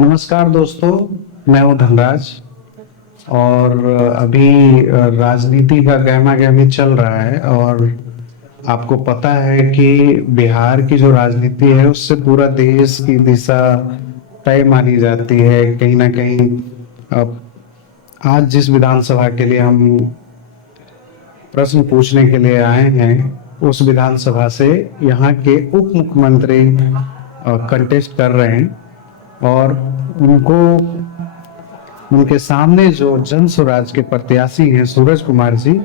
नमस्कार दोस्तों, मैं हूं धनराज। और अभी राजनीति का गहमा गहमी चल रहा है और आपको पता है कि बिहार की जो राजनीति है उससे पूरा देश की दिशा तय मानी जाती है कहीं ना कहीं। अब आज जिस विधानसभा के लिए हम प्रश्न पूछने के लिए आए हैं उस विधानसभा से यहाँ के उप मुख्यमंत्री कंटेस्ट कर रहे हैं और उनको उनके सामने जो जन स्वराज के प्रत्याशी हैं सूरज कुमार जी,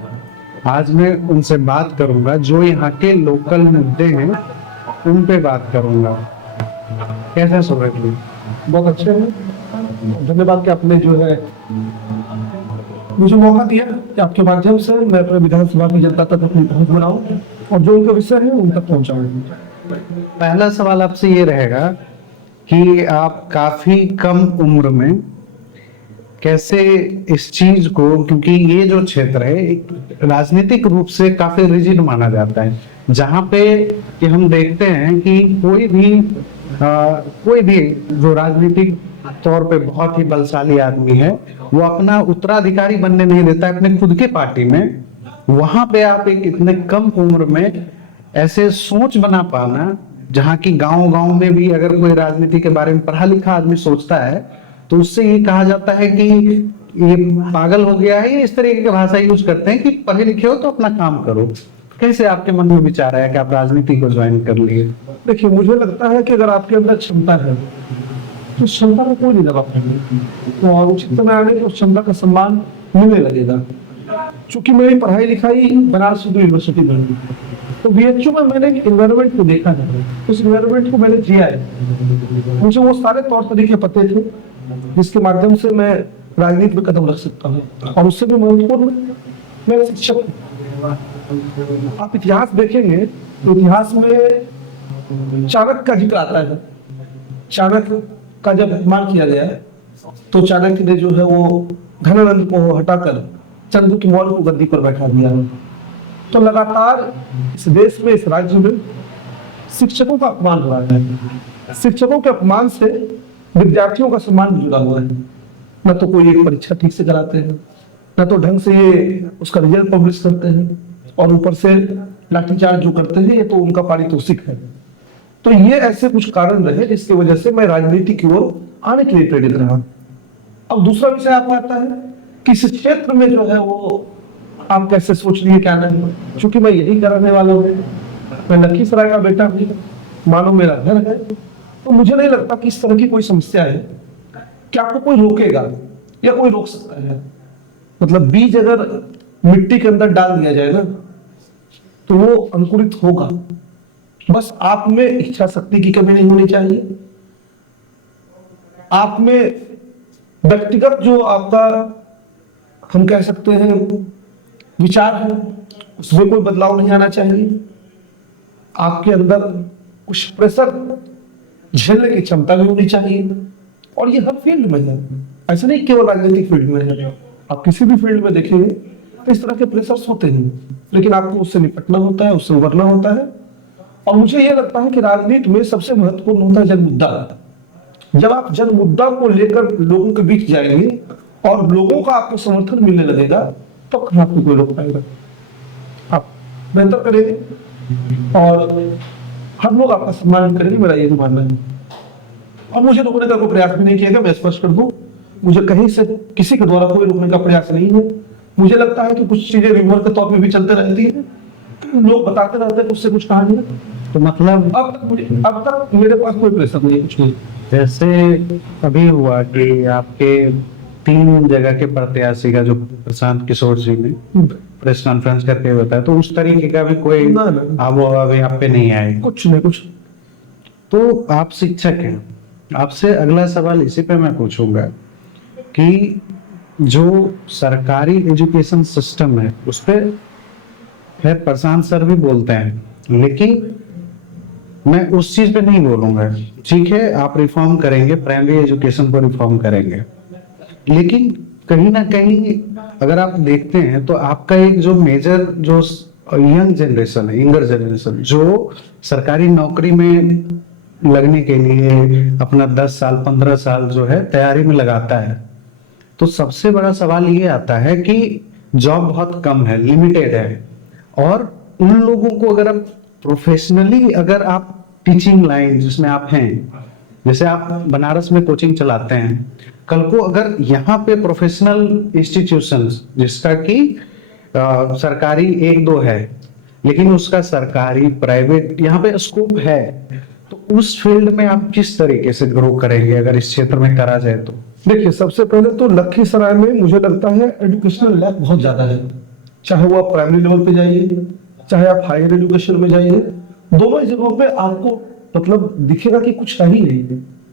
आज मैं उनसे बात करूंगा। जो यहाँ के लोकल मुद्दे हैं उन पे बात करूंगा। कैसे सूरज जी? बहुत अच्छे हैं, धन्यवाद कि आपने जो है मुझे मौका दिया कि आपके माध्यम से मैं अपने विधानसभा की जनता तक अपनी पहुंच बनाऊं और जो उनके विषय है उन तक पहुंचाऊं। पहला सवाल आपसे ये रहेगा कि आप काफी कम उम्र में कैसे इस चीज को, क्योंकि ये जो क्षेत्र है राजनीतिक रूप से काफी रिजिड माना जाता है, जहां पे कि हम देखते हैं कि कोई भी जो राजनीतिक तौर पे बहुत ही बलशाली आदमी है वो अपना उत्तराधिकारी बनने नहीं देता अपने खुद के पार्टी में। वहां पे आप एक इतने कम उम्र में ऐसे सोच बना पाना, जहां की गांव गांव में भी अगर कोई राजनीति के बारे में पढ़ा लिखा आदमी सोचता है तो उससे ये कहा जाता है कि ये पागल हो गया है। ये इस तरीके की भाषा यूज करते हैं कि पढ़े लिखे हो तो अपना काम करो। कैसे आपके मन में विचार आया कि आप राजनीति को ज्वाइन कर लिए? देखिए, मुझे लगता है कि अगर आपके अंदर क्षमता है तो क्षमता को कोई नहीं दबा पाएगा और उचित समय आने पर क्षमता का सम्मान मिलने लगेगा। चूंकि मेरी पढ़ाई लिखाई बनारस हिंदू यूनिवर्सिटी में हुई, तो बीएचयू में मैंने इन्वायरमेंट को देखा है, उस इन्वायरमेंट को मैंने जिया है। मुझे वो सारे तौर तरीके पते थे जिसके माध्यम से मैं राजनीति में कदम रख सकता हूँ। और उससे भी महत्वपूर्ण, मैं शिक्षक हूँ। आप इतिहास देखेंगे तो इतिहास में चाणक्य का जिक्र आता है। चाणक्य का जब अपमान किया गया तो चाणक्य ने जो है वो धनानंद को हटाकर चंद्रगुप्त मौर्य को गद्दी पर बैठा दिया। तो लगातार इस देश में, इस राज्य में शिक्षकों का अपमान हो रहा है। शिक्षकों के अपमान से विद्यार्थियों का सम्मान भी जुड़ा हुआ है। न तो कोई एक परीक्षा ठीक से कराते हैं, न तो ढंग से ये उसका रिजल्ट पब्लिश करते हैं, और ऊपर से लाठीचार्ज जो करते हैं ये तो उनका पारितोषिक है। तो ये ऐसे कुछ कारण रहे जिसकी वजह से मैं राजनीति की ओर आने के लिए प्रेरित रहा। अब दूसरा विषय आपका आता है कि इस क्षेत्र में जो है वो आप कैसे सोच लिए क्या नहीं। चूंकि मैं यही कराने वाला हूँ, मैं लखीसराय का बेटा हूँ, मानो मेरा घर है, तो मुझे नहीं लगता कि इस तरह की कोई समस्या है कि आपको कोई रोकेगा या कोई रोक सकता है। मतलब बीज अगर मिट्टी के अंदर डाल दिया जाए ना तो वो अंकुरित होगा। बस आप में इच्छा शक्ति की कमी नहीं होनी चाहिए। आप में व्यक्तिगत जो आपका, हम कह सकते हैं, विचार है, उसमें कोई बदलाव नहीं आना चाहिए। आपके अंदर कुछ प्रेशर झेलने की क्षमता भी होनी चाहिए। और ये हर फील्ड में है, ऐसा नहीं केवल राजनीतिक फील्ड में है। आप किसी भी फील्ड में देखेंगे तो इस तरह के प्रेशर्स होते हैं, लेकिन आपको उससे निपटना होता है, उससे उबरना होता है। और मुझे यह लगता है कि राजनीति में सबसे महत्वपूर्ण होता है जन मुद्दा। जब आप जन मुद्दा को लेकर लोगों के बीच जाएंगे और लोगों का आपको समर्थन मिलने लगेगा तो कहाँ आपको कोई रोक पाएगा। आप बेहतर करेंगे और हम लोग आपका सम्मान करेंगे, मेरा यही मानना है। और मुझे रोकने का कोई प्रयास भी नहीं किया, मैं स्पष्ट कर दूं, मुझे कहीं से किसी के द्वारा कोई रोकने का प्रयास नहीं है। मुझे लगता है कि कुछ चीजें रिमोट के तौर पे भी चलते रहती है, लोग बताते रहते हैं, उससे कुछ कहा नहीं। तो मतलब अब तक मेरे पास कोई प्रेशर नहीं, कुछ नहीं। जैसे अभी हुआ कि आपके 3 जगह के प्रत्याशी का जो प्रशांत किशोर जी ने प्रेस कॉन्फ्रेंस करके बताया, तो उस तरीके का भी कोई अभी आप पे नहीं आए? कुछ नहीं, कुछ। तो आप शिक्षक हैं, आपसे अगला सवाल इसी पे मैं पूछूंगा कि जो सरकारी एजुकेशन सिस्टम है उस पे खैर प्रशांत सर भी बोलते हैं, लेकिन मैं उस चीज पे नहीं बोलूंगा। ठीक है, आप रिफॉर्म करेंगे, प्राइमरी एजुकेशन को रिफॉर्म करेंगे, लेकिन कहीं ना कहीं अगर आप देखते हैं तो आपका एक जो मेजर जो यंग जनरेशन है, यंगर जनरेशन जो सरकारी नौकरी में लगने के लिए अपना 10 साल 15 साल जो है तैयारी में लगाता है, तो सबसे बड़ा सवाल ये आता है कि जॉब बहुत कम है, लिमिटेड है, और उन लोगों को अगर आप प्रोफेशनली अगर आप टीचिंग लाइन जिसमें आप हैं, जैसे आप बनारस में कोचिंग चलाते हैं, कल को अगर यहाँ पे प्रोफेशनल इंस्टीट्यूशंस जिसका कि सरकारी एक दो है, लेकिन उसका सरकारी प्राइवेट यहाँ पे स्कोप है, तो उस फील्ड में आप किस तरीके से ग्रो करेंगे अगर इस क्षेत्र में करा जाए तो? देखिए, सबसे पहले तो लखीसराय में मुझे लगता है एजुकेशनल लैब बहुत ज्यादा है। चाहे वो आप प्राइमरी लेवल पे जाइए, चाहे आप हायर एजुकेशन में जाइए, दोनों ही जगहों पे आपको मतलब दिखेगा कि कुछ है ही नहीं,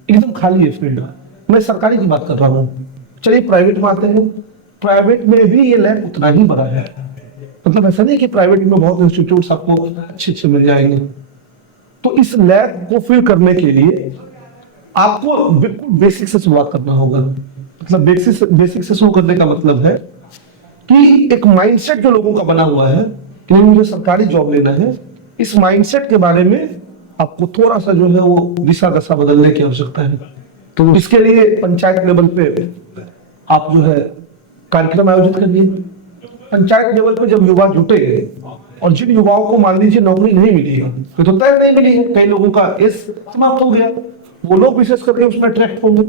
एकदम खाली है फील्ड। मैं सरकारी की बात कर रहा हूँ। चलिए प्राइवेट में आते हैं, प्राइवेट में भी ये लैब उतना ही बड़ा है। मतलब ऐसा नहीं कि प्राइवेट में बहुत इंस्टीट्यूट्स आपको अच्छे अच्छे मिल जाएंगे। तो इस लैब को फिल करने के लिए आपको बिल्कुल बेसिक से शुरुआत करना होगा। मतलब बेसिक से शुरू करने का मतलब है कि एक माइंडसेट जो लोगों का बना हुआ है कि नहीं मुझे सरकारी जॉब लेना है, इस माइंडसेट के बारे में आपको थोड़ा सा जो है वो दिशा दशा बदलने की आवश्यकता है। तो इसके लिए पंचायत लेवल पे आप जो है कार्यक्रम आयोजित करिए। पंचायत लेवल पे जब युवा जुटेंगे, और जिन युवाओं को मान लीजिए नौकरी नहीं मिली है, तो तय नहीं मिली है, कई लोगों का एज समाप्त हो गया, वो लोग विशेष करके उसमें अट्रैक्ट होंगे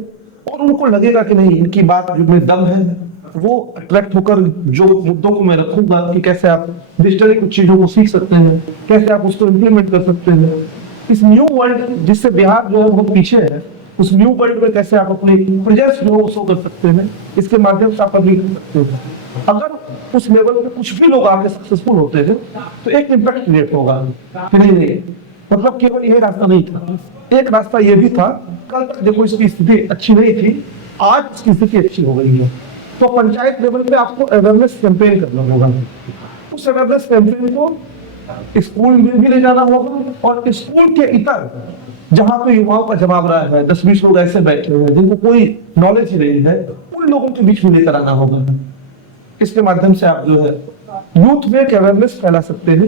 और उनको लगेगा कि नहीं इनकी बात में दम है, वो अट्रैक्ट होकर जो मुद्दों को मैं रखूंगा कि कैसे आप डिजिटली कुछ चीजों को सीख सकते हैं, कैसे आप उसको इम्प्लीमेंट कर सकते हैं, इस न्यू वर्ल्ड जिससे बिहार जो है वो पीछे है, उस न्यू वर्ल्ड में कैसे आप अपनी प्रेजेंस जो है शो कर सकते हैं, इसके माध्यम से आप अभी कर सकते हैं। अगर उस लेवल पे कुछ भी लोग आगे सक्सेसफुल होते हैं तो एक इम्पैक्ट क्रिएट होगा कि नहीं मतलब केवल यही रास्ता नहीं था, एक रास्ता ये भी था। कल तक देखो इसकी स्थिति अच्छी नहीं थी, आज इसकी स्थिति अच्छी हो गई है। तो पंचायत लेवल पे आपको अवेयरनेस कैंपेन करना होगा। उस अवेयरनेस कैंपेन को स्कूल में भी ले जाना होगा और स्कूल के इतर जहां पे युवाओं का जवाब रहा है, 10-20 लोग ऐसे बैठे हुए हैं जिनको कोई नॉलेज ही नहीं है, उन लोगों के बीच में लेकर आना होगा। इसके माध्यम से आप जो है यूथ में एक अवेयरनेस फैला सकते हैं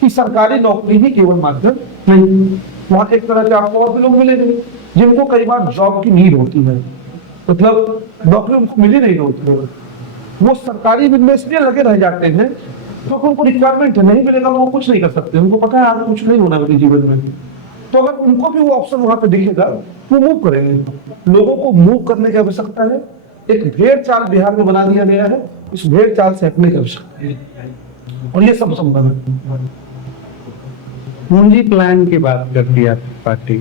कि सरकारी नौकरी ही केवल माध्यम नहीं, वहां एक तरह के आपको और भी लोग मिलेंगे जिनको कई बार जॉब की नीड होती है, मतलब नौकरी उनको मिली नहीं होती है, वो सरकारी बिजनेस में लगे रह जाते हैं क्योंकि उनको रिक्वायरमेंट नहीं मिलेगा, वो कुछ नहीं कर सकते, उनको पता है आगे कुछ नहीं होना मेरे जीवन में। तो अगर उनको भी वो ऑप्शन वहां पे दिखेगा वो मूव करेंगे। लोगों को मूव करने की आवश्यकता है। एक भेड़ चाल बिहार में बना दिया गया है, इस भेड़ चाल से हटने की आवश्यकता है और ये सब संभव है। पूंजी प्लान की बात करती है आपकी पार्टी,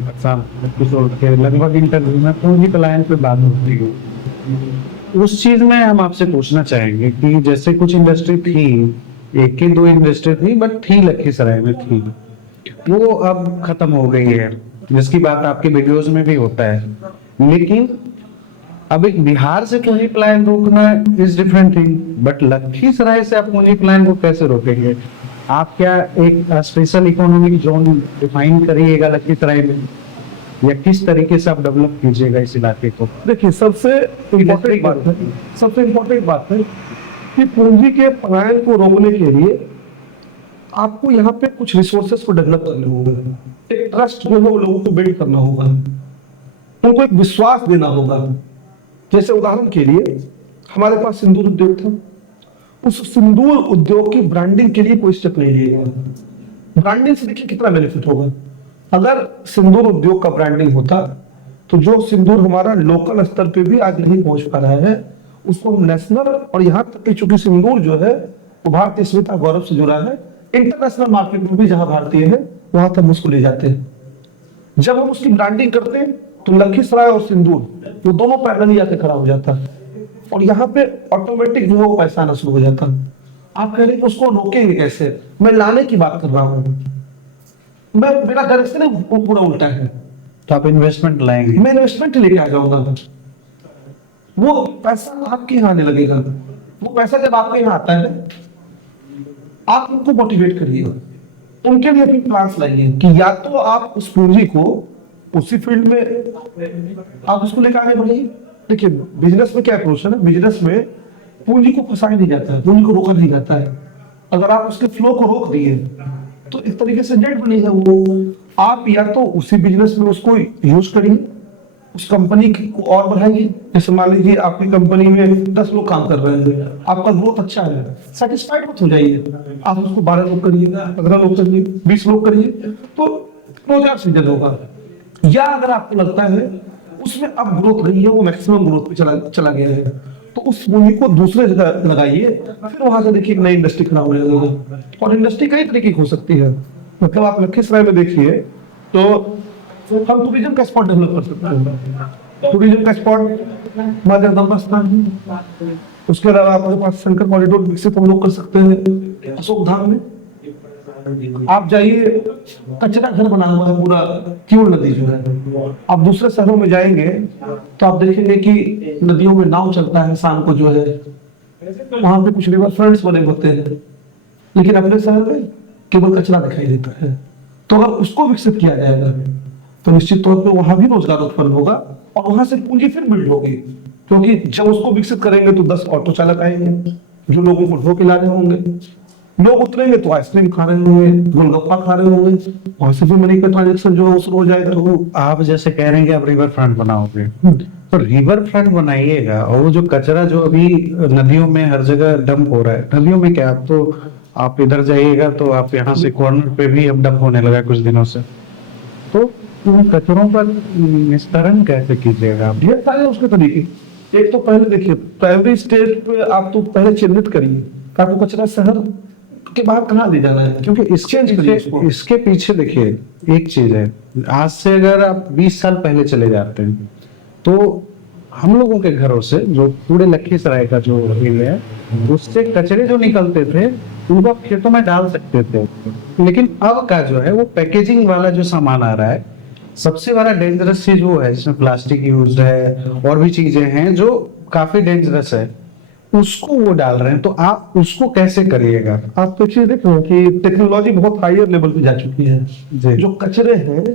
एपिसोड के लगभग इंटरव्यू में पूंजी प्लान पे बात होती है। उस चीज में हम आपसे पूछना चाहेंगे कि जैसे कुछ इंडस्ट्री थी, एक ही दो इंडस्ट्री थी बट थी, लखीसराय में थी, वो अब खत्म हो गई है, जिसकी बात आपके वीडियोस में भी होता है। लेकिन अब एक बिहार से पूंजी प्लान रोकना is different thing, but Lakhisarai से आप पूंजी प्लान को कैसे रोकेंगे? आप क्या एक स्पेशल इकोनॉमिक जोन डिफाइन करिएगा लखीसराय में, या किस तरीके से आप डेवलप कीजिएगा इस इलाके को? देखिए, सबसे इम्पोर्टेंट बात है कि पूंजी के पलायन को रोकने के लिए आपको यहाँ पे कुछ रिसोर्सेस को डेवलप करने होंगे। एक ट्रस्ट जो है वो लोगों को बिल्ड करना होगा, उनको एक विश्वास देना होगा। जैसे उदाहरण के लिए हमारे पास सिंदूर उद्योग था, उस सिंदूर उद्योग की ब्रांडिंग के लिए कोई स्टेप नहीं लिया गया। ब्रांडिंग से देखिए कितना बेनिफिट होगा। अगर सिंदूर उद्योग का ब्रांडिंग होता तो जो सिंदूर हमारा लोकल स्तर पे भी आज नहीं पहुंच पा रहा है, उसको हम नेशनल, और यहाँ तक कि चूंकि सिंदूर जो है वो भारतीय अस्मिता गौरव से जुड़ा है, इंटरनेशनल मार्केट में भी जहां भारतीय है वहां तक हम उसको ले जाते हैं। जब हम उसकी ब्रांडिंग करते हैं तो लखीसराय और सिंदूर वो दोनों पैरेलल आके खड़ा हो जाता है और यहाँ पे ऑटोमेटिक जो है वो पैसा आना शुरू हो जाता है। आप कह रहे हैं उसको रोकेंगे कैसे? मैं लाने की बात कर रहा हूँ, मेरा डायरेक्शन पूरा उल्टा है। तो आप इन्वेस्टमेंट लाएंगे? मैं इन्वेस्टमेंट लेके आ जाऊंगा, वो पैसा आपके यहाँ आने लगेगा। वो पैसा जब आपके यहाँ आता है आप उनको मोटिवेट करिए, उनके लिए फिर प्लान्स लाइए कि या तो आप उस पूंजी को उसी फील्ड में आप उसको लेकर आगे बढ़िए। देखिए बिजनेस में क्या अप्रोच है ना, बिजनेस में पूंजी को फंसाया नहीं जाता है, पूंजी को रोका नहीं जाता है। अगर आप उसके फ्लो को रोक दिए तो इस तरीके से डेट बनी है वो, आप या तो उसी बिजनेस में उसको यूज करिए, उस कंपनी को और बढ़ाइए। जैसे मान लीजिए आपकी कंपनी में 10 लोग काम कर रहे हैं, आपका ग्रोथ अच्छा है, सेटिस्फाइड मत हो जाइए, आप उसको 12 लोग करिए, 15 लोग करिए, 20 लोग करिए, तो रोजगार सृजन होगा। या अगर आपको लगता है उसमें अब ग्रोथ नहीं है, वो मैक्सिमम ग्रोथ पे चला गया है, तो उस पूंजी को दूसरे जगह लगाइए, फिर वहां से देखिए एक नई इंडस्ट्री खड़ा हो जाएगा। और इंडस्ट्री कई तरीके की हो सकती है। मतलब आप लखीसराय में देखिए तो हम टूरिज्म का स्पॉट डेवलप कर सकते हैं। टूरिज्म का स्पॉट माँ जगदम्बा स्थान है। उसके अलावा आपके पास शंकर कॉरिडोर विकसित हम लोग कर सकते हैं अशोक धाम में। आप जाइए, कचरा घर बना हुआ है पूरा, क्यों नदी जो है। आप दूसरे शहरों में जाएंगे तो आप देखेंगे कि नदियों में नाव चलता है शाम को जो है, वहां पे कुछ रिवर फ्रंट्स बने होते हैं, लेकिन अपने शहर में केवल कचरा दिखाई देता है। तो अगर उसको विकसित किया जाएगा तो निश्चित तौर पे वहां भी रोजगार उत्पन्न होगा और वहां से पूंजी फिर बिल्ड होगी। क्योंकि जब उसको विकसित करेंगे तो 10 ऑटो चालक आएंगे जो लोगों को ढो के ला रहे होंगे, लोग उतरेंगे तो आइसक्रीम खा रहे होंगे, गोलगप्पा खा रहे होंगे, वहां से भी मनी का ट्रांजेक्शन जो है शुरू हो जाएगा। तो आप जैसे कह रहे हैं कि आप रिवर फ्रंट बनाओगे, तो रिवर फ्रंट बनाइएगा, और वो जो कचरा जो अभी नदियों में हर जगह डंप हो रहा है, नदियों में क्या, आप तो आप इधर जाइएगा तो आप यहाँ से कॉर्नर पे भी अब डंप होने लगा है कुछ दिनों से, तो उन कचरों का निस्तारण कैसे कीजिएगा आप? ये सारे उसके तरीके। एक तो पहले देखिए, प्राइमरी स्टेज पे आप तो पहले चिन्हित करिए कि आपको कचरा शहर के बाहर कहाँ ले जाना है, क्योंकि इसके पीछे देखिए एक चीज है। आज से अगर आप 20 साल पहले चले जाते हैं तो हम लोगों के घरों से जो पूरे लखीसराय का जो एरिया है उससे कचरे जो निकलते थे उनको आप खेतों में डाल सकते थे, लेकिन अब का जो है वो पैकेजिंग वाला जो सामान आ रहा है, सबसे बड़ा डेंजरस चीज वो है जिसमें प्लास्टिक यूज है और भी चीजें हैं जो काफी डेंजरस है, उसको वो डाल रहे हैं। तो आप उसको कैसे करिएगा? आप तो चीज देखो कि टेक्नोलॉजी बहुत हायर लेवल पे जा चुकी है। जी। जो कचरे हैं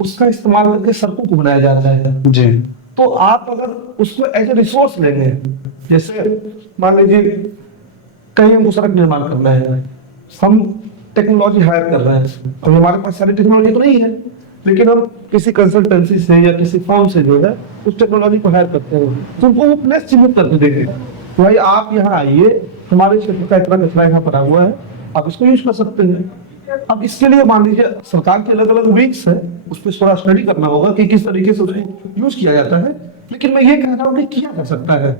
उसका इस्तेमाल करके सड़कों को बनाया जा रहा है। जी। तो आप अगर उसको एज ए रिसोर्स लेंगे, जैसे मान लीजिए कहीं हमको सड़क निर्माण करना है, हम टेक्नोलॉजी हायर कर रहे हैं, और हमारे पास सारी टेक्नोलॉजी तो नहीं है, लेकिन हम किसी कंसल्टेंसी से या किसी फॉर्म से जो है उस टेक्नोलॉजी को हायर करते हैं, तो उनको वो प्लेस चिन्हित करके देंगे, भाई आप यहाँ आइए, हमारे क्षेत्र का इतना कचरा यहाँ पड़ा हुआ है, आप इसको यूज कर सकते हैं। अब इसके लिए मान लीजिए सरकार के अलग अलग विंग्स है, उस पर थोड़ा स्टडी करना होगा कि किस तरीके से उसको यूज किया जाता है, लेकिन मैं ये कह रहा हूँ कि किया जा सकता है,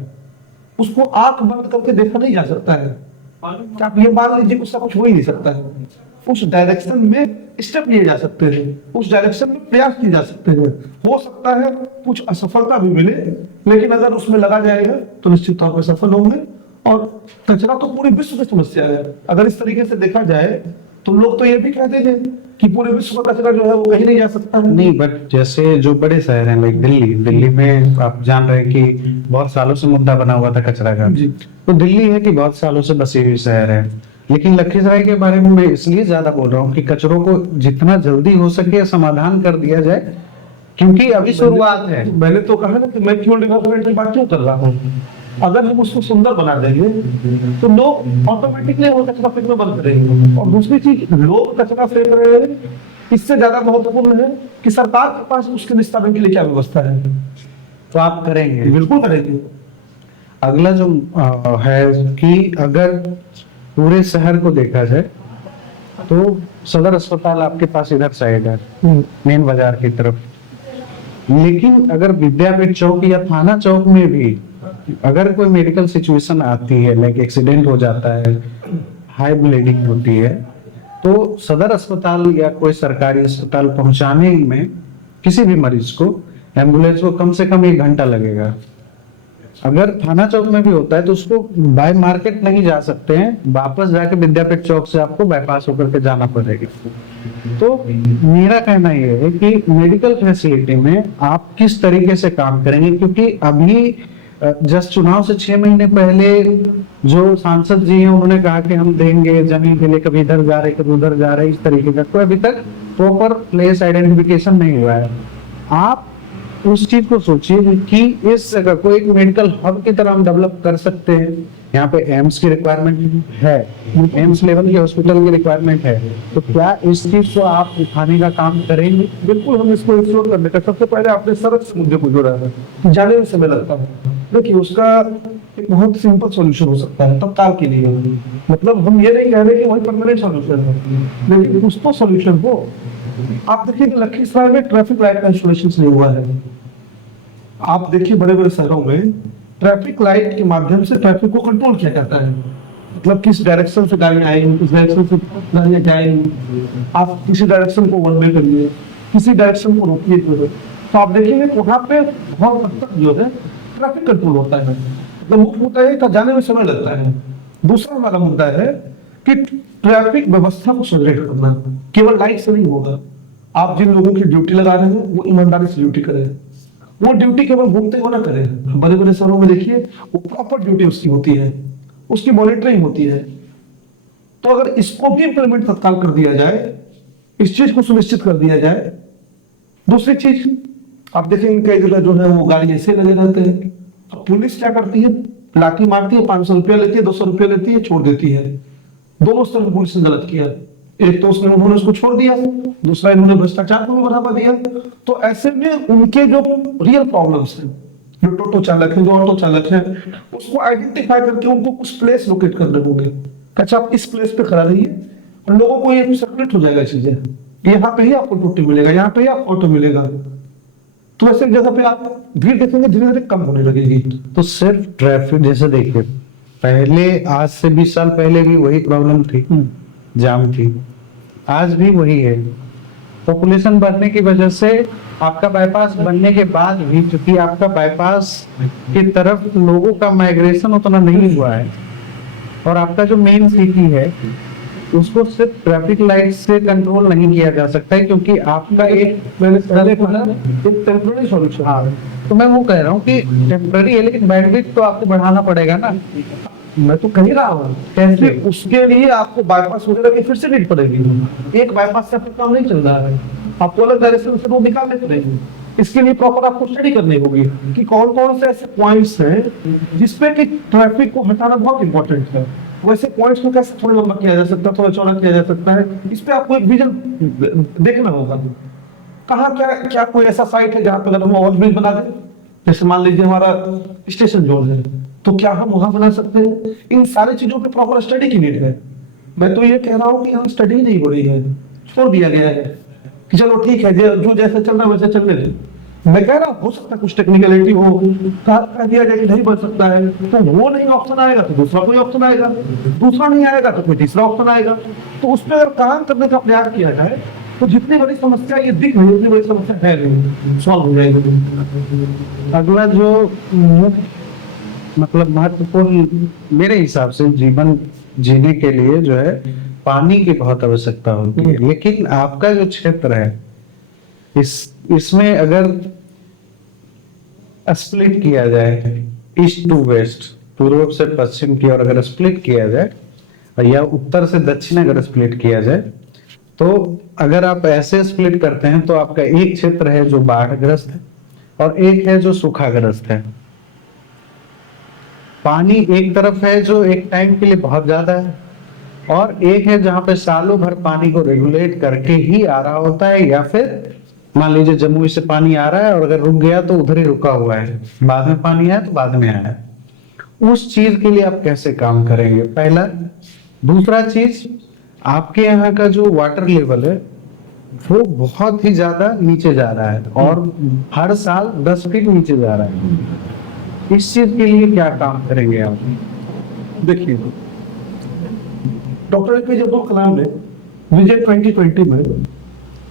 उसको आंख बंद करके देखा नहीं जा सकता है। क्या आप ये मान लीजिए उसका कुछ हो ही नहीं सकता है, उस डायरेक्शन में स्टेप लिए जा सकते हैं, उस डायरेक्शन में प्रयास किए जा सकते हैं। हो सकता है कुछ असफलता भी मिले, लेकिन अगर उसमें लगा जाएगा तो निश्चित तौर पर सफल होंगे। और कचरा तो पूरे विश्व की समस्या है, अगर इस तरीके से देखा जाए तो लोग तो ये भी कहते हैं कि पूरे विश्व का कचरा जो है वो कहीं नहीं जा सकता है। नहीं, बट जैसे जो बड़े शहर हैं लाइक दिल्ली में आप जान रहे हैं कि बहुत सालों से मुद्दा बना हुआ था कचरा का। तो दिल्ली है कि बहुत सालों से बसी हुई शहर है, लेकिन लखीसराय के बारे में मैं इसलिए ज्यादा बोल रहा हूँ कि कचरों को जितना जल्दी हो सके समाधान कर दिया जाए, क्योंकि अभी शुरुआत है। मैंने तो कहा ना कि मैं क्यों डेवलपमेंट की बात क्यों कर रहा हूँ। अगर हम उसको सुंदर बना देंगे तो लोग ऑटोमेटिकली वो कचरा फेंकना बंद करेंगे। और दूसरी चीज, लोग कचरा फेंक रहे हैं, इससे ज्यादा महत्वपूर्ण है कि सरकार के पास उसके निस्तारण के लिए क्या व्यवस्था है। तो आप करेंगे? बिल्कुल करेंगे। अगला जो है कि अगर पूरे शहर को देखा जाए तो सदर अस्पताल आपके पास इधर साइड है, मेन बाजार की तरफ, लेकिन अगर विद्यापीठ चौक या थाना चौक में भी अगर कोई मेडिकल सिचुएशन आती है, लाइक एक्सीडेंट हो जाता है, हाई ब्लीडिंग होती है, तो सदर अस्पताल या कोई सरकारी अस्पताल पहुंचाने में किसी भी मरीज को, एम्बुलेंस को कम से कम 1 घंटा लगेगा। अगर थाना चौक में भी होता है तो उसको बाय मार्केट नहीं जा सकते हैं, वापस जाके विद्यापीठ चौक से आपको बाईपास होकर के जाना पड़ेगा। तो मेरा कहना यह है कि मेडिकल फैसिलिटी में आप किस तरीके से काम करेंगे, क्योंकि अभी जस्ट चुनाव से 6 महीने पहले जो सांसद जी हैं उन्होंने कहा कि हम देंगे जमीन के लिए, कभी इधर जा रहे कभी उधर जा रहे, इस तरीके का कोई अभी तक प्रॉपर प्लेस आइडेंटिफिकेशन नहीं हुआ है। आप उस चीज को सोचिए कि इस जगह को एक मेडिकल हब की तरह हम डेवलप कर सकते हैं, यहाँ पे एम्स की रिक्वायरमेंट है, एम्स लेवल की हॉस्पिटल की रिक्वायरमेंट है, तो क्या इस चीज को आप उठाने का काम करेंगे? बिल्कुल हम इसको एक्सप्लोर करने का, सबसे पहले आपने सड़क से मुद्दे को जोड़ा है, जाने में समय लगता है। देखिए उसका एक बहुत सिंपल सॉल्यूशन हो सकता है तत्काल के लिए, मतलब हम ये नहीं कह रहे कि वही परमानेंट सॉल्यूशन है, लेकिन कुछ तो सॉल्यूशन हो। आप देखिए कि लखीसराय में ट्रैफिक लाइट का इंस्टॉलेशन नहीं हुआ है। आप देखिए बड़े बड़े शहरों में ट्रैफिक लाइट के माध्यम से ट्रैफिक को कंट्रोल किया जाता है, मतलब किस डायरेक्शन से गाड़ियां आएंगी, किस डायरेक्शन से गाड़ियां जाएंगी, आप किसी डायरेक्शन को वन वे करिए, किसी डायरेक्शन को रोकिए, तो आप देखेंगे वहां पे बहुत हद तक जो है ट्रैफिक कंट्रोल होता है। मतलब मुख्य मुद्दा है जाने में समय लगता है। दूसरा हमारा मुद्दा है कि ट्रैफिक व्यवस्था को सुदृढ़ करना केवल लाइट से नहीं होगा। आप जिन लोगों की ड्यूटी लगा रहे हैं वो ईमानदारी से ड्यूटी करें, वो ड्यूटी केवल घूमते हुए ना करें। बड़े बड़े शहरों में देखिए वो प्रॉपर ड्यूटी उसकी होती है, उसकी मॉनिटरिंग होती है। तो अगर इसको भी इंप्लीमेंट तत्काल कर दिया जाए, इस चीज को सुनिश्चित कर दिया जाए। दूसरी चीज आप देखेंगे कई जगह जो है वो गाड़ी ऐसे लगे रहते हैं, तो पुलिस क्या करती है, लाठी मारती है, 500 रुपया लेती है, 200 रुपया लेती है, छोड़ देती है। दोनों स्तर पर पुलिस ने गलत किया, एक तो उन्होंने उसको छोड़ दिया, दूसरा इन्होंने भ्रष्टाचार को भी बढ़ावा दिया। तो ऐसे में उनके जो रियल प्रॉब्लम्स हैं, जो टोटो चालक है, जो ऑटो चालक है, उसको आइडेंटिफाई करके उनको कुछ प्लेस लोकेट करने होंगे। अच्छा आप इस प्लेस पे खड़ा रहिए, और लोगों को ये सर्कुलेट हो जाएगा चीजें, यहाँ पे ही आपको टोटो मिलेगा, यहाँ पे ही आपको ऑटो मिलेगा। तो ऐसे जगह पे आप भीड़ देखेंगे धीरे धीरे कम होने लगेगी। तो सिर्फ ट्रैफिक, जैसे देखिए पहले आज से 20 साल पहले भी वही प्रॉब्लम थी, जाम थी, आज भी वही है। पॉपुलेशन बढ़ने की वजह से आपका बाईपास बनने के बाद भी, क्योंकि आपका बाईपास की तरफ लोगों का माइग्रेशन उतना नहीं हुआ है, और आपका जो मेन सिटी है उसको सिर्फ ट्रैफिक लाइट से कंट्रोल नहीं किया जा सकता है, क्योंकि आपका एक मैंने पहले कहा एक टेम्पररी सॉल्यूशन। हाँ, तो मैं वो कह रहा हूँ कि टेम्पररी है, लेकिन बैंडविड्थ तो आपको बढ़ाना पड़ेगा ना। मैं तो कह ही रहा हूँ, कैसे उसके लिए आपको बाईपास वगैरह की फिर से नीड पड़ेगी। एक बाईपास से आपका काम नहीं चल रहा है, आपको अलग डायरेक्शन से रोड निकालने पड़ेगी। इसके लिए प्रॉपर आपको स्टडी करनी होगी कि कौन कौन से ऐसे पॉइंट्स हैं जिसपे कि ट्रैफिक को हटाना बहुत इंपॉर्टेंट है। वैसे पॉइंट्स को कैसे थोड़ा लंबा किया जा सकता है, थोड़ा चौड़ा किया जा सकता है, इस पे आपको एक विजन देखना होगा। कहाँ क्या क्या कोई ऐसा साइट है जहाँ पे अगर हम ओवरब्रिज बना दें, जैसे मान लीजिए हमारा स्टेशन जोन है, तो क्या हम वहां बना सकते हैं। इन सारी चीजों पे प्रॉपर स्टडी की नीड है। मैं तो ये कह रहा हूँ कि यहाँ स्टडी नहीं हो रही है, छोड़ दिया गया है कि चलो ठीक है जो जैसे चल रहा है वैसे चलने दें। मैं कह रहा हूँ हो सकता है कुछ टेक्निकलिटी हो, कह दिया जाए कि नहीं बन सकता है, तो वो नहीं ऑप्शन आएगा तो दूसरा कोई ऑप्शन आएगा, दूसरा नहीं आएगा तो कोई तीसरा ऑप्शन आएगा। तो उस पर अगर काम करने का प्रयास किया जाए तो जितनी बड़ी समस्या ये दिख रही है उतनी बड़ी समस्या है नहीं, सॉल्व हो जाएगी। अगला जो मतलब महत्वपूर्ण मेरे हिसाब से जीवन जीने के लिए जो है पानी की बहुत आवश्यकता होती है, लेकिन आपका जो क्षेत्र है इसमें अगर स्प्लिट किया जाए ईस्ट टू वेस्ट, पूर्व से पश्चिम की ओर अगर स्प्लिट किया जाए या उत्तर से दक्षिण अगर स्प्लिट किया जाए, तो अगर आप ऐसे स्प्लिट करते हैं तो आपका एक क्षेत्र है जो बाढ़ग्रस्त है और एक है जो सूखाग्रस्त है। पानी एक तरफ है जो एक टाइम के लिए बहुत ज्यादा है, और एक है जहां पे सालों भर पानी को रेगुलेट करके ही आ रहा होता है, या फिर मान लीजिए जमुई से पानी आ रहा है और अगर रुक गया तो उधर ही रुका हुआ है, बाद में पानी आया तो बाद में आया। उस चीज के लिए आप कैसे काम करेंगे, पहला। दूसरा चीज, आपके यहाँ का जो वाटर लेवल है वो बहुत ही ज्यादा नीचे जा रहा है और हर साल 10 फीट नीचे जा रहा है। इस चीज के लिए क्या काम करेंगे आप? देखिए डॉक्टर एपीजे अब्दुल कलाम ने विजन 2020 में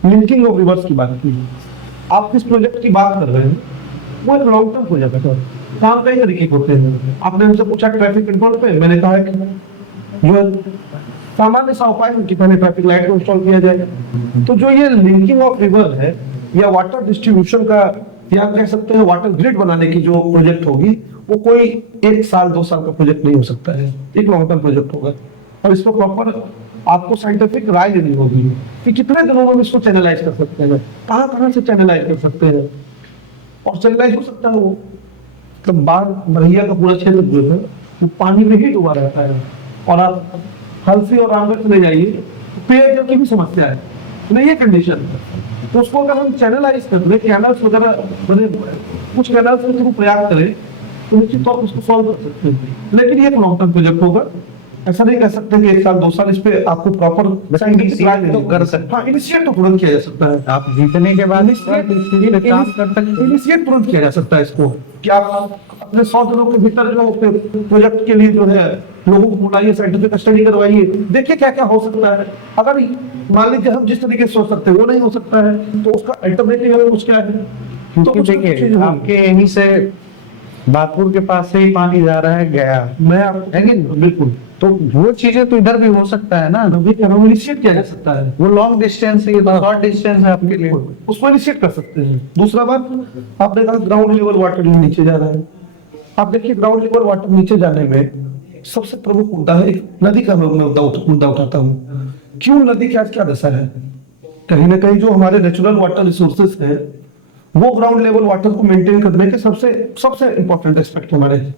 लिंकिंग ऑफ रिवर्स की बात की। आप किस प्रोजेक्ट की बात कर रहे हैं, वो एक लॉन्ग टर्म प्रोजेक्ट है। काम कई तरीके के होते हैं। आपने हमसे पूछा ट्रैफिक कंट्रोल पे, मैंने कहा कि जो सामान्य सा उपाय है कि पहले ट्रैफिक लाइट को इंस्टॉल किया जाए। तो जो ये लिंकिंग ऑफ रिवर है या वाटर डिस्ट्रीब्यूशन का, या कह सकते हैं वाटर ग्रिड बनाने की जो प्रोजेक्ट होगी, वो कोई 1 साल 2 साल का प्रोजेक्ट नहीं हो सकता है, एक लॉन्ग टर्म प्रोजेक्ट होगा। और इसको प्रॉपर आपको साइंटिफिक राय देनी होगी कि कितने दिनों में इसको चैनलाइज कर सकते हैं, कहाँ से चैनलाइज कर सकते हैं, और चैनलाइज हो सकता है वो मतलब बाढ़ बरहिया का पूरा क्षेत्र जो है वो पानी में ही डूबा रहता है। और आप हल्सी और रामगढ़ चले जाइए तो पेयजल की भी समस्या है, नहीं ये कंडीशन। तो उसको अगर हम चैनलाइज कर दें, कैनल्स वगैरह बने कुछ कैनल्स के थ्रू प्रयास करें तो निश्चित तौर पर उसको सॉल्व कर सकते हैं। लेकिन ये लॉन्ग टर्म प्रोजेक्ट होगा, ऐसा नहीं कह सकते कि 1 साल 2 साल इस पे आपको प्रॉपर initiate तो कर सकते हैं। हाँ, इनिशिएट तो तुरंत किया जा सकता है। आप जीतने के बाद काम कर सकते हैं। इनिशिएट तुरंत किया जा सकता है इसको कि आप अपने 100 दिनों के भीतर जो प्रोजेक्ट के लिए जो है लोगों को बुलाइए, साइंटिफिक स्टडी करवाइए, देखिए क्या क्या हो सकता है। अगर मान लीजिए हम जिस तरीके से सोच सकते हैं वो नहीं हो सकता है तो उसका अल्टरनेटिव कुछ क्या है। तो क्योंकि देखिए आपके यहीं से बादपुर के पास से ही पानी जा रहा है गया, मैं आपको है कि बिल्कुल तो वो चीजें तो इधर भी हो सकता है ना। इनिशिएट किया जा सकता है, वो लॉन्ग डिस्टेंस है, ये तो शॉर्ट डिस्टेंस है आपके लिए। उसको इनिशिएट कर सकते हैं। दूसरा बात, आपने कहा ग्राउंड लेवल वाटर नीचे जा रहा है। आप देखिए ग्राउंड लेवल वाटर नीचे जाने में सबसे प्रमुख मुद्दा है एक नदी का। मैं मुद्दा उठाता हूँ, क्यों नदी की आज क्या दशा है। कहीं ना कहीं जो हमारे नेचुरल वाटर रिसोर्सेस है वो ग्राउंड लेवल वाटर को मेंटेन करने के सबसे इंपॉर्टेंट एस्पेक्ट हमारे हैं।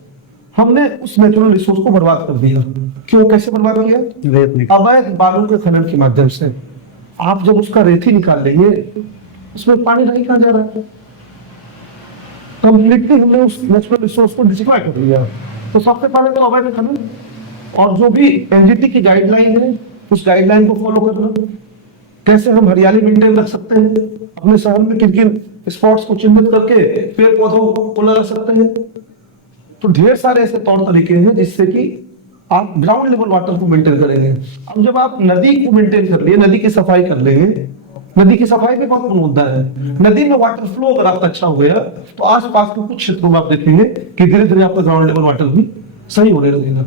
हमने उस नेचुरल रिसोर्स को बर्बाद कर दिया। क्यों, कैसे बर्बाद किया? रेत निकाल, अवैध बालू के खनन के माध्यम से। आप जब उसका रेती निकाल लेंगे उसमें पानी नहीं कहाँ जा रहा है, कंप्लीटली हमने उस नेचुरल रिसोर्स को डिस्ट्रॉय कर दिया। तो सबसे पहले तो अवैध खनन, और जो भी एनजीटी की गाइडलाइन है उस गाइडलाइन को फॉलो करना। कैसे हम हरियाली मेंटेन रख सकते हैं, अपने शहर में किन किन स्पॉट्स को चिन्हित करके पेड़ पौधों को लगा सकते हैं। तो ढेर सारे ऐसे तौर तरीके हैं जिससे कि आप ग्राउंड लेवल वाटर को मेंटेन करेंगे। अब जब आप नदी को मेंटेन कर लिए, नदी की सफाई कर लेंगे, नदी की सफाई भी बहुत मुद्दा है। नदी में वाटर फ्लो अगर आपका अच्छा हो गया तो आसपास के कुछ क्षेत्रों में आप देखेंगे कि धीरे धीरे आपका ग्राउंड लेवल वाटर भी सही होने लगेगा।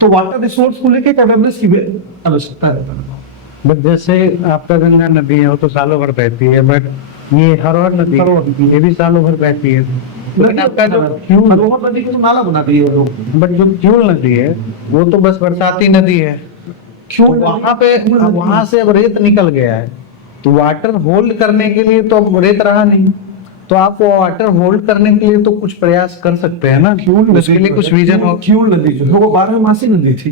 तो वाटर रिसोर्स को लेकर अवेयरनेस की भी आवश्यकता है। बट जैसे आपका गंगा नदी है वो तो सालों भर बहती है, बट ये हरवर नदी ये भी सालों भर बहती है। लेकिन आपका जो हरवर नदी को तो नाला बना दिए लोग, बट जो क्यूल नदी है वो तो बस बरसाती नदी है। क्यों वहां पे वहां से अब रेत निकल गया है तो वाटर होल्ड करने के लिए तो अब रेत रहा नहीं, तो आप वो वाटर होल्ड करने के लिए तो कुछ प्रयास कर सकते हैं ना। उसके लिए कुछ विजन हो। क्यूल नदी जो है वो 12मासी नदी थी।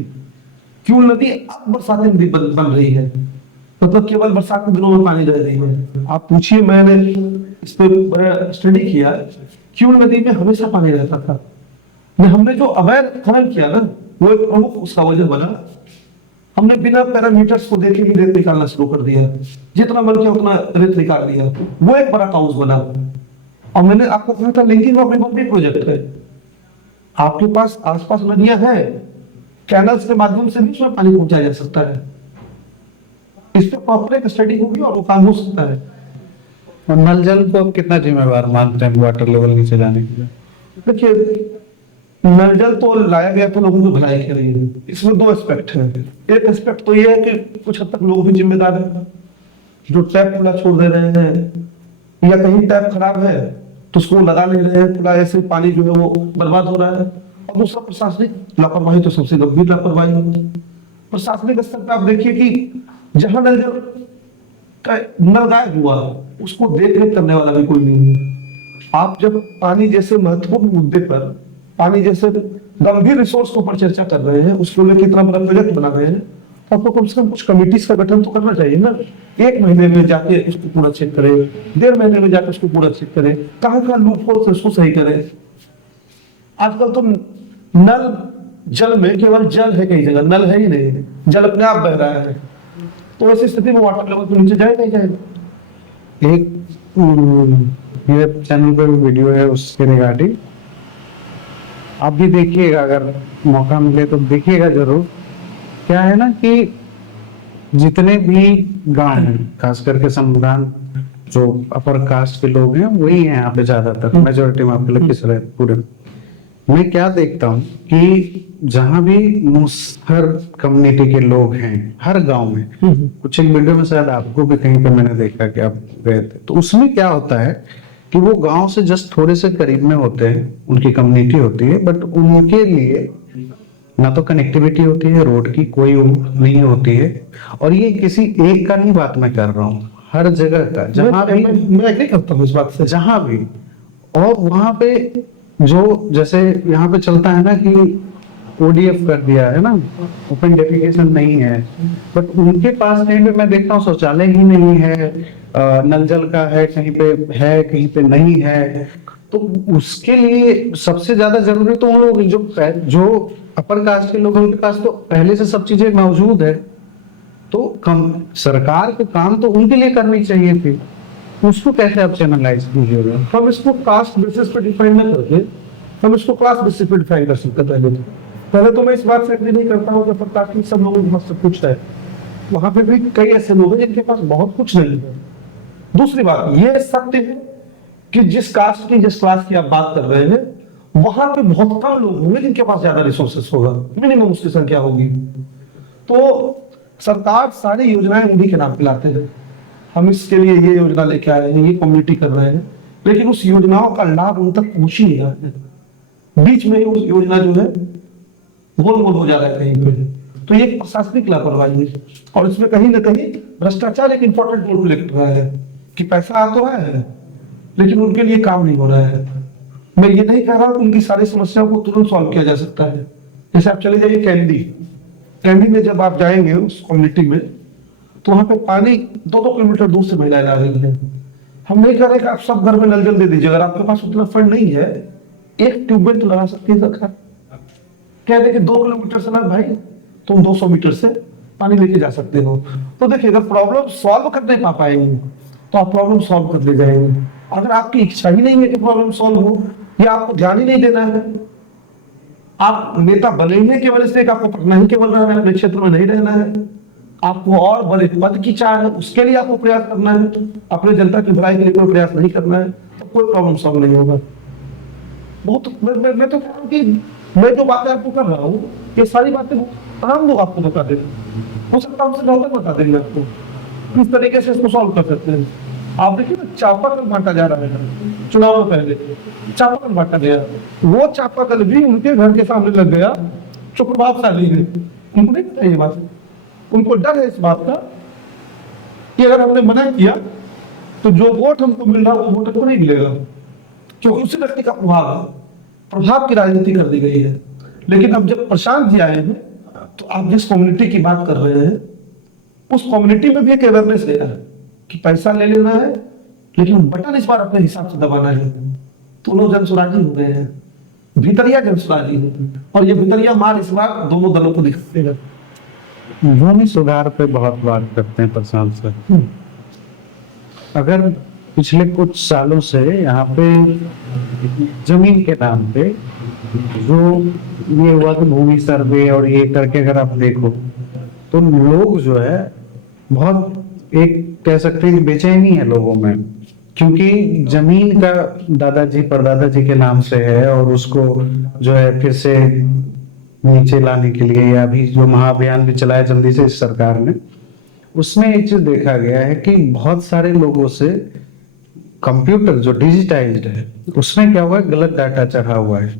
क्यूल नदी अब बरसाती नदी बन रही है, मतलब केवल बरसात के दिनों में पानी रह रही है। आप पूछिए, मैंने इस पे बड़ा स्टडी किया, क्यूल नदी में हमेशा पानी रहता था। हमने जो अवैध खनन किया ना वो एक प्रमुख उसका वजह बना। हमने बिना पैरामीटर्स को देखे ही रेत निकालना शुरू कर दिया, जितना मन किया उतना रेत निकाल लिया, वो एक बड़ा काउस बना। और मैंने आपको कहा था लिंकिंग ऑफ रिवर भी प्रोजेक्ट है। आपके पास आसपास नदियां हैं, कैनल्स के माध्यम से भी उसमें पानी पहुंचाया जा सकता है। इस पे प्रॉपर एक स्टडी होगी और वो काम हो सकता है। और नल जल को आप कितना जिम्मेवार मानते हैं वाटर लेवल नीचे जाने के लिए? देखिए नल जल तो लाया गया तो लोगों की भलाई के लिए। इसमें 2 एस्पेक्ट है। एक एस्पेक्ट तो ये है कि कुछ हद तक लोग भी जिम्मेदार हैं, जो टैप खुला छोड़ दे रहे हैं या कहीं टैप खराब है तो उसको लगा ले रहे हैं, खुला ऐसे पानी जो है वो बर्बाद हो रहा है। और दूसरा प्रशासनिक लापरवाही, तो सबसे गंभीर लापरवाही है। प्रशासनिक स्तर पर आप देखिए कि जहां नल जल का नल गायब हुआ उसको देख रेख करने वाला भी कोई नहीं है। आप जब पानी जैसे महत्वपूर्ण मुद्दे पर, पानी जैसे गंभीर रिसोर्स के ऊपर चर्चा कर रहे हैं, उसको लेकर इतना बड़ा प्रोजेक्ट बना रहे हैं, तो आपको कम से कम कुछ कमिटीज का गठन तो करना चाहिए ना। 1 महीने में जाके इसको पूरा चेक करें, 1.5 महीने में जाकर उसको पूरा चेक करें, कहाँ कहाँ लूप होल्स है उसको सही करें। आजकल तो नल जल में केवल जल है, कई जगह नल है ही नहीं, जल अपने आप बह रहा है। तो ऐसी स्थिति में वाटर लेवल तो नीचे जाएगा ही जाएगा। एक मेरे चैनल पे वीडियो है उसके रिगार्डिंग, आप भी देखिएगा, अगर मौका मिले तो देखिएगा जरूर। क्या है ना कि जितने भी गांव हैं, खास करके समदान जो अपर कास्ट के लोग हैं वही हैं यहाँ पे ज्यादातर, मेजोरिटी में आपके लखीसराय पूरे। मैं क्या देखता हूँ कि जहां भी मुसहर कम्युनिटी के लोग हैं हर गांव में, कुछ एक वीडियो में शायद आपको भी कहीं पे मैंने देखा कि आप गए थे, तो उसमें क्या होता है कि वो गांव से जस्ट थोड़े से करीब में होते हैं, उनकी कम्युनिटी होती है, बट उनके लिए ना तो कनेक्टिविटी होती है, रोड की कोई नहीं होती है। और ये किसी एक का नहीं बात मैं कर रहा हूँ, हर जगह का, जहां भी मैं एग्री करता हूँ इस बात से, जहां भी। और वहां पे जो जैसे यहाँ पे चलता है ना कि ओडीएफ कर दिया है ना, ओपन डेफिकेशन नहीं है, बट उनके पास कहीं पे मैं देखता हूँ शौचालय ही नहीं है, नल जल का है कहीं पे नहीं है। तो उसके लिए सबसे ज्यादा जरूरी तो उन लोग जो अपर कास्ट के लोग हैं, उनके पास तो पहले से सब चीजें मौजूद है। तो सरकार को काम तो उनके लिए करनी चाहिए थी, उसको कैसे आप चैनलाइज कीजिएगा? हम इसको कास्ट बेसिस पे डिफाइन न करके हम इसको क्लास बेसिस पे डिफाइन कर सकते हैं। पहले तो मैं इस बात से एग्री नहीं करता हूँ कि अपर कास्ट में सब लोगों के पास सब कुछ है। वहां पे भी कई ऐसे लोग हैं जिनके पास बहुत कुछ नहीं है। दूसरी बात ये सत्य है कि जिस कास्ट की जिस क्लास की आप बात कर रहे हैं, वहां पे बहुत कम लोग होंगे जिनके पास ज्यादा रिसोर्सेस होगा, मिनिमम उसकी संख्या होगी। तो सरकार सारी योजनाएं उन्हीं के नाम पे लाते हैं। हम इसके लिए ये योजना लेके आए हैं, ये कम्युनिटी कर रहे हैं, लेकिन उस योजनाओं का लाभ उन तक पहुंच ही नहीं रहा है। बीच में ही उस योजना जो है गोल मोल हो जा रहा है कहीं पे। तो ये प्रशासनिक लापरवाही है, और इसमें कहीं ना कहीं भ्रष्टाचार एक इंपॉर्टेंट रोल प्ले कर रहा है कि पैसा आ तो रहा है लेकिन उनके लिए काम नहीं हो रहा है। मैं ये नहीं कह रहा कि उनकी सारी समस्याओं को तुरंत सॉल्व किया जा सकता है। जैसे आप चले जाइए कैंडी में जब आप जाएंगे उस कम्युनिटी में, तो वहां पे पानी 2-2 किलोमीटर दूर से महिलाएं ला रही हैं। हम नहीं कह रहे कि आप सब घर में नल जल दे दीजिए, अगर आपके पास उतना फंड नहीं है, एक ट्यूबवेल तो लगा सकती है सरकार। कह दे कि 2 किलोमीटर से ना भाई, तुम 200 मीटर से पानी लेके जा सकते हो। तो देखिए, अगर प्रॉब्लम सॉल्व कर नहीं पा पाएंगे तो आप प्रॉब्लम सॉल्व कर ले जाएंगे। अगर आपकी इच्छा ही नहीं है कि प्रॉब्लम सॉल्व हो, या आपको ध्यान ही नहीं देना है, आप नेता बनने की वजह से आपको पटना ही केवल रहना है, अपने क्षेत्र में नहीं रहना है, आपको और बड़े पद की चाह है, उसके लिए आपको प्रयास करना है, अपने जनता की भलाई के लिए कोई प्रयास नहीं करना है, तो कोई प्रॉब्लम सॉल्व नहीं होगा। बहुत मैं तो कह रहा हूं कि मैं जो बातें आपको कर रहा हूँ, ये सारी बातें आम लोग आपको बता देंगे, हो सकता है हमसे बेहतर बता देंगे आपको किस तरीके से इसको सॉल्व कर सकते हैं। आप देखिए ना, चापाकल बांटा जा रहा है, चुनाव में पहले चापाकल बांटा गया, वो चापाकल भी उनके घर के सामने लग गया जो प्रभावशाली है। उनको नहीं पता ये बात, उनको डर है इस बात का कि अगर हमने मना किया तो जो वोट हमको मिल रहा है वो वोट हमको नहीं मिलेगा, क्योंकि उसी व्यक्ति का प्रभाव की राजनीति कर दी गई है। लेकिन अब जब प्रशांत जी आए हैं, तो आप जिस कम्युनिटी की बात कर रहे हैं, उस कम्युनिटी में भी एक अवेयरनेस देना है कि पैसा ले लेना है, लेकिन बटन इस बार अपने हिसाब से दबाना है। तो लोग जनसुराजी हो गए हैं, भीतरिया जनसुराजी है, और ये भीतरिया मार इस बार दोनों दलों को दिखाएगा। भूमि सुधार पे बहुत बात करते हैं प्रशांत सर। अगर पिछले कुछ सालों से यहाँ पे जमीन के नाम पे जो ये हुआ कि भूमि सर्वे और ये करके अगर आप देखो, तो लोग जो है बहुत एक कह सकते हैं कि बेचैनी है लोगों में, क्योंकि जमीन का दादाजी परदादाजी के नाम से है, और उसको जो है फिर से नीचे लाने के लिए, या अभी जो महाअभियान भी चलाया जल्दी से इस सरकार ने, उसमें एक चीज देखा गया है कि बहुत सारे लोगों से कंप्यूटर जो डिजिटाइज्ड है उसमें क्या हुआ है, गलत डाटा चढ़ा हुआ है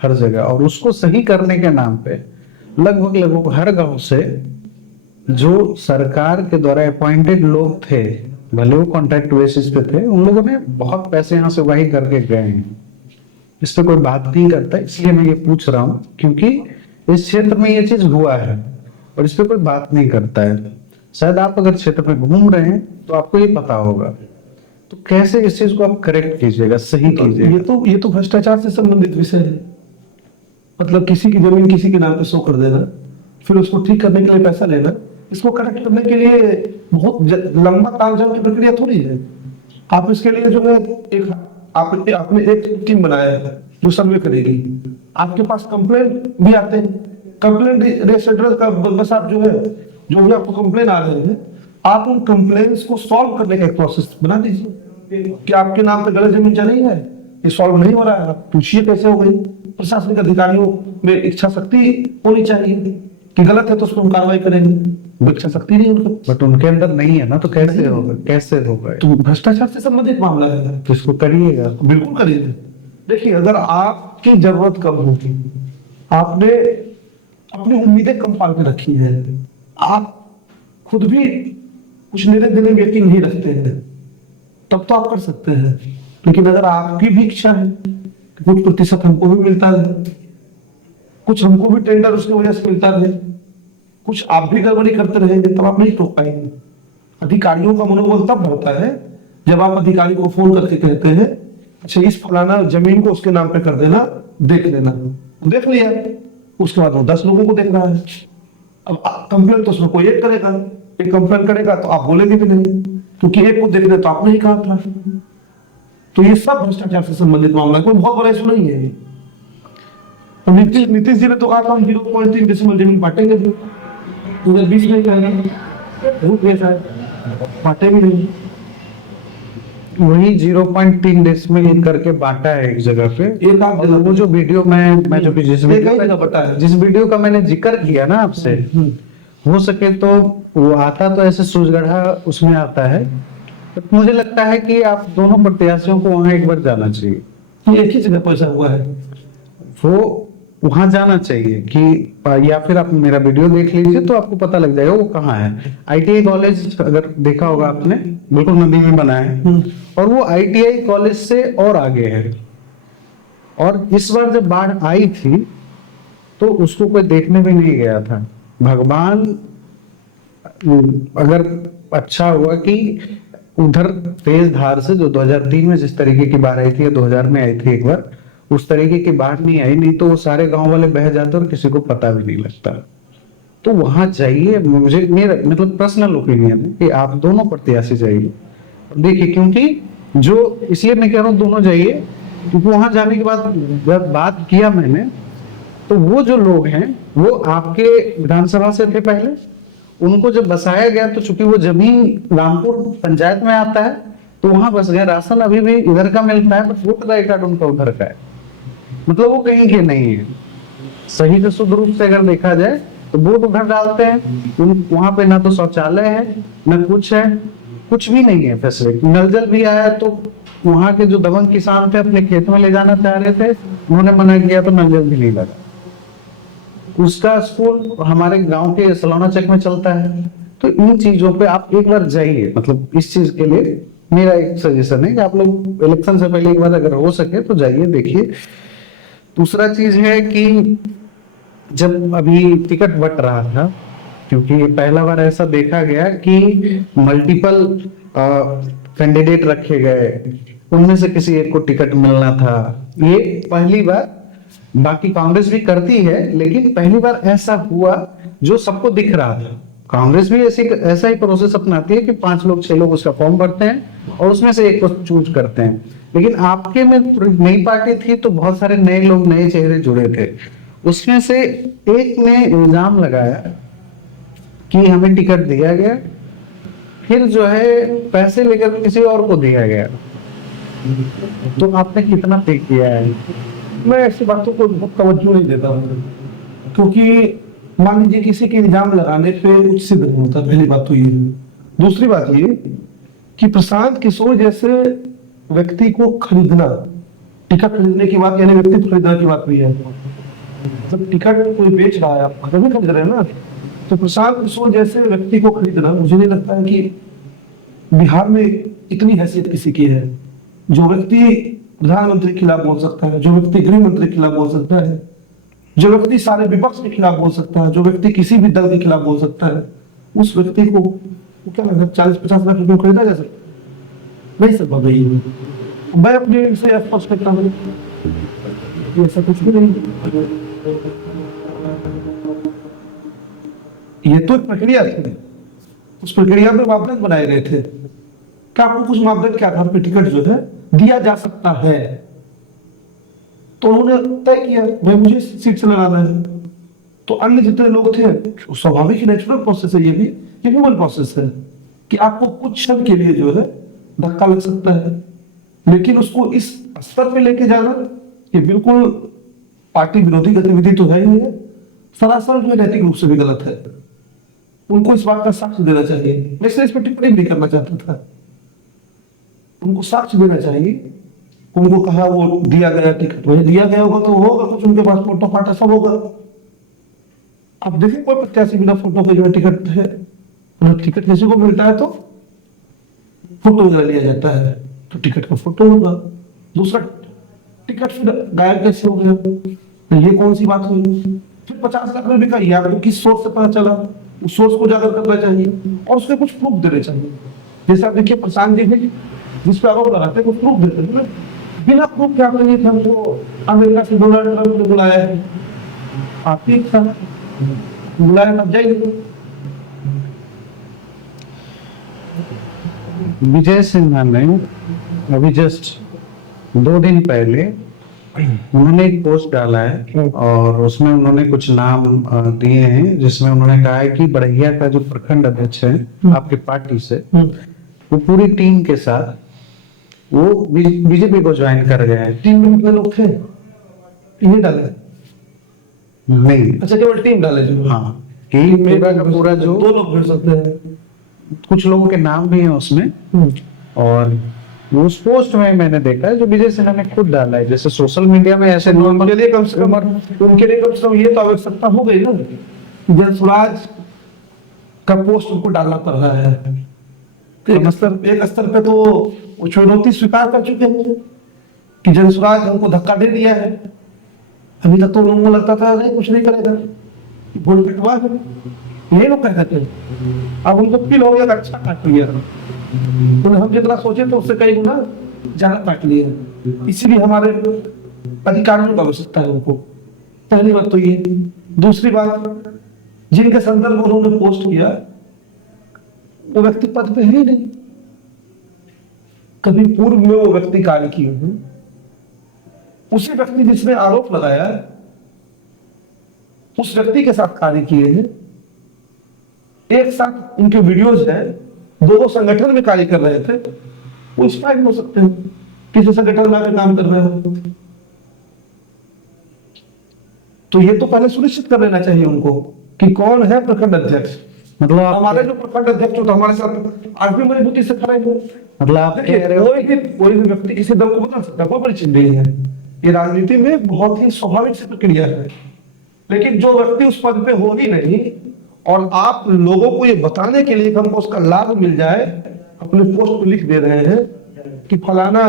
हर जगह, और उसको सही करने के नाम पे लगभग हर गांव से जो सरकार के द्वारा अपॉइंटेड लोग थे, भले वो कॉन्ट्रैक्ट बेसिस पे थे, उन लोगों ने बहुत पैसे यहाँ से वही करके गए हैं। इस पे कोई बात नहीं करता, इसलिए मैं ये पूछ रहा हूँ, क्योंकि इस क्षेत्र में ये चीज हुआ है और इस पे कोई बात नहीं करता है। शायद आप अगर क्षेत्र में घूम रहे हैं तो आपको ये पता होगा, तो कैसे इस चीज को आप करेक्ट कीजिएगा, सही कीजिएगा? ये तो भ्रष्टाचार से संबंधित विषय है। मतलब किसी की जमीन किसी के नाम पे शो कर देना, फिर उसको ठीक करने के लिए पैसा लेना, इसको करेक्ट करने के लिए बहुत लंबा तालझाम की प्रक्रिया थोड़ी है। आप इसके लिए जो है आपने एक टीम बनाया है जो सर्वे करेगी। आपके पास कंप्लेन भी आते हैं, कंप्लेन रेजिस्टर का बस आप जो भी आपको कंप्लेन आ रहे हैं, आप उन कंप्लेन्स को सॉल्व करने का एक प्रोसेस बना दीजिए कि आपके नाम पे गलत जमीन चली है, ये सॉल्व नहीं हो रहा है, आप पूछिए कैसे हो गई। प्रशासनिक अधिकारियों में इच्छा शक्ति होनी चाहिए कि गलत है तो उस पर हम कार्रवाई करेंगे, इच्छा शक्ति नहीं उनको, बट उनके अंदर नहीं है ना, तो कैसे होगा? तो भ्रष्टाचार से संबंधित मामला है, तो इसको करिएगा, बिल्कुल करिए। देखिए, अगर आपकी जरूरत कम होगी, आपने अपनी उम्मीदें कम पाल के रखी है, आप खुद भी कुछ निर्णय देने में यकीन नहीं रखते हैं, तब तो आप कर सकते हैं। लेकिन अगर आपकी भी इच्छा है कि कुछ प्रतिशत हमको भी मिलता है, कुछ हमको भी टेंडर उसकी वजह से मिलता रहे, कुछ आप भी गड़बड़ी करते रहेंगे, तब आप नहीं टोक पाएंगे। अधिकारियों का मनोबल तब बढ़ता है जब आप अधिकारी को फोन करके कहते हैं अच्छा इस फलाना जमीन को उसके नाम पे कर देना, देख लेना। देख लिया, उसके बाद वो 10 लोगों को देख रहा है। अब कंप्लेन तो उसमें कोई एक करेगा, एक कंप्लेन करेगा तो आप बोलेंगे भी नहीं, क्योंकि एक को देखने तो आपने ही कहा था। तो ये सब भ्रष्टाचार से संबंधित मामला है, कोई बहुत बड़ा इशू नहीं है ये। तो नीतीश जी ने तो कहा था हम 0.3 डेसिमल जमीन बांटेंगे, 2020 में कहेंगे बहुत पैसा है, बांटे भी नहीं। वही 0.3 डेसिमल करके बांटा है एक जगह पे। एक आध और जगह वो जो वीडियो मैं जो जिस कई वीडियो जगह बटा है। जिस वीडियो का मैंने जिक्र किया ना आपसे, हो सके तो वो आता तो ऐसे सूझगढ़ा उसमें आता है, तो मुझे लगता है कि आप दोनों प्रत्याशियों को वहां एक बार जाना चाहिए। ये एक ही जगह पैसा हुआ है, वो वहां जाना चाहिए कि या फिर आप मेरा वीडियो देख लीजिए तो आपको पता लग जाएगा वो कहाँ है। आईटीआई कॉलेज अगर देखा होगा आपने, बिल्कुल नदी में बना है, और वो आईटीआई कॉलेज से और आगे है। और इस बार जब बाढ़ आई थी तो उसको कोई देखने भी नहीं गया था। भगवान अगर अच्छा हुआ कि उधर तेज धार से जो 2003 में जिस तरीके की बाढ़ आई थी या 2000 में आई थी एक बार, उस तरीके की बाढ़ नहीं आई, नहीं तो वो सारे गांव वाले बह जाते और किसी को पता भी नहीं लगता। तो वहां जाइए, मुझे मेरा मतलब पर्सनल ओपिनियन है कि आप दोनों प्रत्याशी जाइए देखिए, क्योंकि जो इसलिए मैं कह रहा हूँ दोनों जाइए क्योंकि वहां जाने के बाद जब बात किया मैंने तो वो जो लोग हैं वो आपके विधानसभा से थे पहले, उनको जब बसाया गया तो चूंकि वो जमीन रामपुर पंचायत में आता है तो वहां बस गए। राशन अभी भी इधर का मिलता है बट वोटर आई कार्ड उनका उधर का है, मतलब वो कहीं के नहीं है। सही से शुद्ध रूप से अगर देखा जाए तो वोट उधर डालते हैं, वहां पे ना तो शौचालय है ना कुछ है, कुछ भी नहीं है फैसिलिटी। नल जल भी आया तो वहां के जो दबंग किसान थे अपने खेत में ले जाना चाह रहे थे, उन्होंने मना किया तो नल जल भी नहीं लगा। उसका स्कूल हमारे गांव के सलौना चक में चलता है। तो इन चीजों पे आप एक बार जाइए, मतलब इस चीज के लिए मेरा एक सजेशन है कि आप लोग इलेक्शन से पहले एक बार अगर हो सके तो जाइए देखिए। दूसरा चीज है कि जब अभी टिकट बंट रहा था, क्योंकि पहला बार ऐसा देखा गया कि मल्टीपल कैंडिडेट रखे गए, उनमें से किसी एक को टिकट मिलना था, ये पहली बार। बाकी कांग्रेस भी करती है लेकिन पहली बार ऐसा हुआ जो सबको दिख रहा था। कांग्रेस भी ऐसा ही प्रोसेस अपनाती है कि 5 लोग 6 लोग उसका फॉर्म भरते हैं और उसमें से एक को चूज करते हैं। लेकिन आपके में नई पार्टी थी तो बहुत सारे नए लोग, नए चेहरे जुड़े थे। उसमें से एक ने इल्जाम लगाया कि हमें टिकट दिया गया, फिर जो है पैसे लेकर किसी और को दिया गया। तो आपने कितना पे किया है? मैं ऐसी बातों को बहुत तवज्जो नहीं देता हूँ, क्योंकि मान लीजिए किसी के इल्जाम लगाने पे कुछ सिद्ध नहीं होता, पहली बात तो ये। दूसरी बात ये कि प्रशांत किशोर जैसे व्यक्ति को खरीदना, टिकट खरीदने की बात यानी व्यक्ति खरीदने की बात भी है। जब टिकट कोई बेच रहा है, आप खरीद रहे हैं ना, तो प्रशांत किशोर जैसे व्यक्ति को खरीदना, मुझे नहीं लगता है कि बिहार में इतनी हैसियत किसी की है। जो व्यक्ति प्रधानमंत्री के खिलाफ बोल सकता है, जो व्यक्ति गृह मंत्री के खिलाफ बोल सकता है, जो व्यक्ति सारे विपक्ष के खिलाफ बोल सकता है, जो व्यक्ति किसी भी दल के खिलाफ बोल सकता है, उस व्यक्ति को क्या लगता है 40-50 लाख रुपए खरीदा जा सकता? नहीं संभव नहीं है। मैं अपने से स्पष्ट करता हूँ, ऐसा कुछ भी नहीं। ये तो एक प्रक्रिया थी, उस प्रक्रिया में मापदंड बनाए गए थे कि आपको कुछ मापदंड के आधार पर टिकट जो है दिया जा सकता है। तो उन्होंने तय किया भाई मुझे सीट से लड़ाना है। तो अन्य जितने लोग थे, स्वाभाविक ही नेचुरल प्रोसेस है, ये भी ह्यूमन प्रोसेस है कि आपको कुछ क्षण के लिए जो है धक्का लग सकता है, लेकिन उसको इस स्तर पे लेके जाना ये बिल्कुल पार्टी विरोधी गतिविधि तो है ही है, सरासर जो नैतिक रूप से भी गलत है। उनको इस बात का साक्ष्य देना चाहिए। मैं इस पर टिप्पणी नहीं करना चाहता था, उनको साक्ष्य देना चाहिए। उनको कहा वो दिया गया टिकट, वही दिया गया होगा तो होगा कुछ उनके पास, फोटो फाटा सब होगा। अब देखिए कोई प्रत्याशी बिना फोटो के जो है टिकट है, टिकट किसी को मिलता है तो फोटो वगैरह लिया जाता है, तो टिकट का फोटो होगा। दूसरा टिकट फिर गायब कैसे हो गया? तो ये कौन सी बात हुई? फिर 50 लाख में बिका, ये आपको किस सोर्स से पता चला? उस सोर्स को उजागर करना चाहिए और उसके कुछ प्रूफ देने चाहिए। जैसे आप देखिए प्रशांत जी ने जिस पे आरोप लगाते हैं कुछ प्रूफ देते हैं, बिना प्रूफ के आपने ये हमको अमेरिका से डोनाल्ड ट्रंप ने बुलाया है, आप ही था बुलाया तब जाइए। विजय सिन्हा ने अभी जस्ट 2 दिन पहले उन्होंने एक पोस्ट डाला है और उसमें उन्होंने कुछ नाम दिए हैं, जिसमें उन्होंने कहा है कि बड़हिया का जो प्रखंड अध्यक्ष है आपकी पार्टी से, वो पूरी टीम के साथ वो बीजेपी को ज्वाइन कर गए हैं। टीम में कितने लोग थे? ये डाले? नहीं, अच्छा, केवल टीम डाले जो? हाँ, कि पूरा का पूरा जो 2 लोग भेज सकते हैं, कुछ लोगों के नाम भी हैं उसमें। और उस पोस्ट में मैंने देखा है जो विजय सिन्हा ने खुद डाला है, जैसे सोशल मीडिया में ऐसे उनके लिए कम से कम ये तो आवश्यकता हो गई ना, जनसुराज का पोस्ट उनको डालना पड़ रहा है। एक स्तर पे तो वो चुनौती स्वीकार कर चुके हैं कि जनसुराज हमको धक्का दे दिया है। अभी तक तो लोगों को लगता था नहीं कुछ नहीं करेगा, वोट पिटवा है, यही लोग कहते थे। अब उनको फील हो गया अच्छा काट लिया, तो हम जितना सोचे तो उससे कई गुना ज्यादा काट लिया। इसीलिए हमारे अधिकारियों की आवश्यकता है उनको। पहली बात तो ये। दूसरी बात, जिनके संदर्भ में उन्होंने पोस्ट किया वो व्यक्ति पद पे है ही नहीं, कभी पूर्व में वो व्यक्ति कार्य किए हैं। उसी व्यक्ति जिसने आरोप लगाया उस व्यक्ति के साथ कार्य किए हैं, एक साथ उनके वीडियोज हैं, 2 संगठन में कार्य कर रहे थे, वो स्पाई हो सकते हैं किसी संगठन में आकर काम कर रहे हो। तो ये तो पहले सुनिश्चित कर लेना चाहिए उनको कि कौन है प्रखंड अध्यक्ष। मतलब हमारे जो प्रखंड अध्यक्ष तो हमारे साथ आज भी मजबूती से खड़े हैं। मतलब आप कह रहे हो कोई भी व्यक्ति किसी दल को बदल सकता है, कोई बड़ी चीज नहीं है। ये राजनीति में बहुत ही स्वाभाविक सी प्रक्रिया है। लेकिन जो व्यक्ति उस पद पे हो ही नहीं और आप लोगों को ये बताने के लिए हमको उसका लाभ मिल जाए, अपने पोस्ट को लिख दे रहे हैं कि फलाना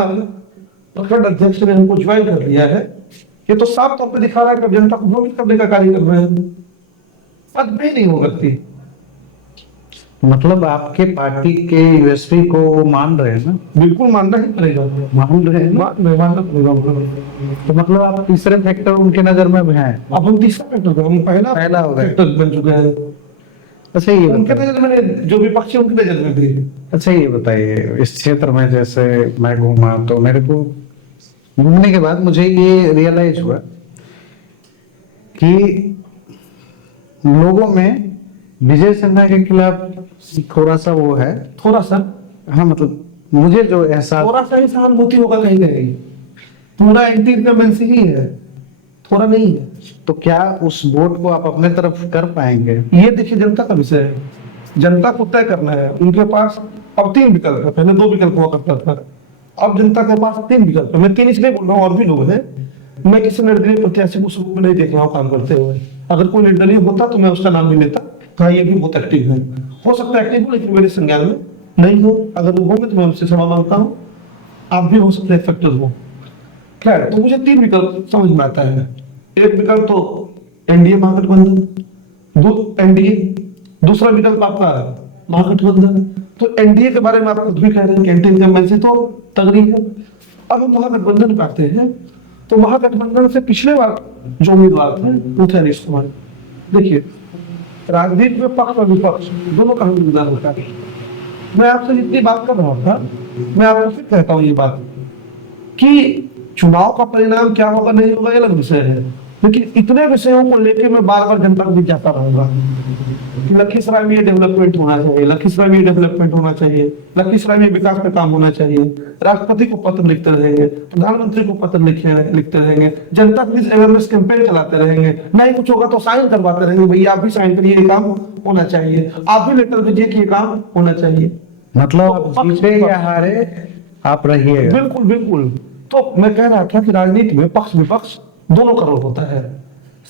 प्रखंड अध्यक्ष ने हमको ज्वाइन कर लिया है, ये तो साफ तौर पे दिखा रहा है कि जनता को भ्रमित करने का कार्य कर रहे हैं। पद में ही नहीं हो व्यक्ति। मतलब आपके पार्टी के यूएसपी को वो मान रहे हैं ना? बिल्कुल मानना ही पड़ेगा, मान रहे हैं ना? मानना पड़ेगा। तो मतलब आप तीसरे फैक्टर उनके नजर में भी हैं। अब हम तीसरा फैक्टर, हम पहला हो गए, फैक्टर बन चुके हैं। अच्छा ये उनके नजर में जो विपक्षी उनके नजर में भी। अच्छा ये बताइए, इस क्षेत्र में जैसे मैं घूमा तो मेरे को घूमने के बाद मुझे ये रियलाइज हुआ कि लोगों में विजय सिन्हा के खिलाफ थोड़ा सा वो है, थोड़ा सा, हाँ, मतलब मुझे जो एहसास, थोड़ा सा ही सहानुभूति होगा कहीं ना कहीं। पूरा एंटी इनकम्बेंसी ही है, थोड़ा नहीं है। तो क्या उस वोट को आप अपने तरफ कर पाएंगे? ये देखिए जनता का विषय है, जनता को तय करना है। उनके पास अब 3 विकल्प है, पहले 2 विकल्प हुआ करता था, अब जनता के पास 3 विकल्प है। मैं 3 इसलिए बोल रहा हूँ, और भी लोग हैं। मैं किसी निर्दलीय प्रत्याशी को उस रूप में नहीं देख रहा हूँ काम करते हुए। अगर कोई निर्दलीय होता तो मैं उसका नाम नहीं लेता, कहा ये भी बहुत एक्टिव है, हो सकता है एक्टिव हो लेकिन मेरे संज्ञान में नहीं हो। अगर वो होंगे तो मैं उनसे क्षमा मांगता हूँ, आप भी हो सकते हैं इफेक्टिव हो। खैर, तो मुझे 3 विकल्प समझ में आता है। एक विकल्प तो एनडीए महागठबंधन, एनडीए। दूसरा विकल्प आपका महागठबंधन। तो एनडीए के बारे में आप खुद भी कह रहे हैं कि एंटी इनकम्बेंसी तो तगड़ी है। अब हम महागठबंधन पे आते हैं, तो महागठबंधन से पिछले बार जो उम्मीदवार थे वो थे अनिश कुमार। देखिए, राजनीति में पक्ष और विपक्ष दोनों का योगदान होता है। मैं आपसे जितनी बात कर रहा था, मैं आपको फिर कहता हूँ ये बात कि चुनाव का परिणाम क्या होगा नहीं होगा ये अलग विषय है, लेकिन इतने विषयों को लेकर मैं बार बार जनता को जिज्ञासा रहूंगा कि लखीसराय में ये डेवलपमेंट होना चाहिए, लखीसराय में ये डेवलपमेंट होना चाहिए, लखीसराय में विकास पे काम होना चाहिए। राष्ट्रपति को पत्र लिखते रहेंगे, प्रधानमंत्री को पत्र लिखते रहेंगे, जनता के बीच अवेयरनेस कैंपेन चलाते रहेंगे। नहीं कुछ होगा तो साइन करवाते रहेंगे, भैया आप भी साइन करिए, ये काम होना चाहिए, आप भी लेटर दीजिए कि ये काम होना चाहिए। मतलब जीते या हारे आप रहिए। बिल्कुल बिल्कुल। तो मैं कह रहा था कि राजनीति में पक्ष विपक्ष दोनों का रोल होता है।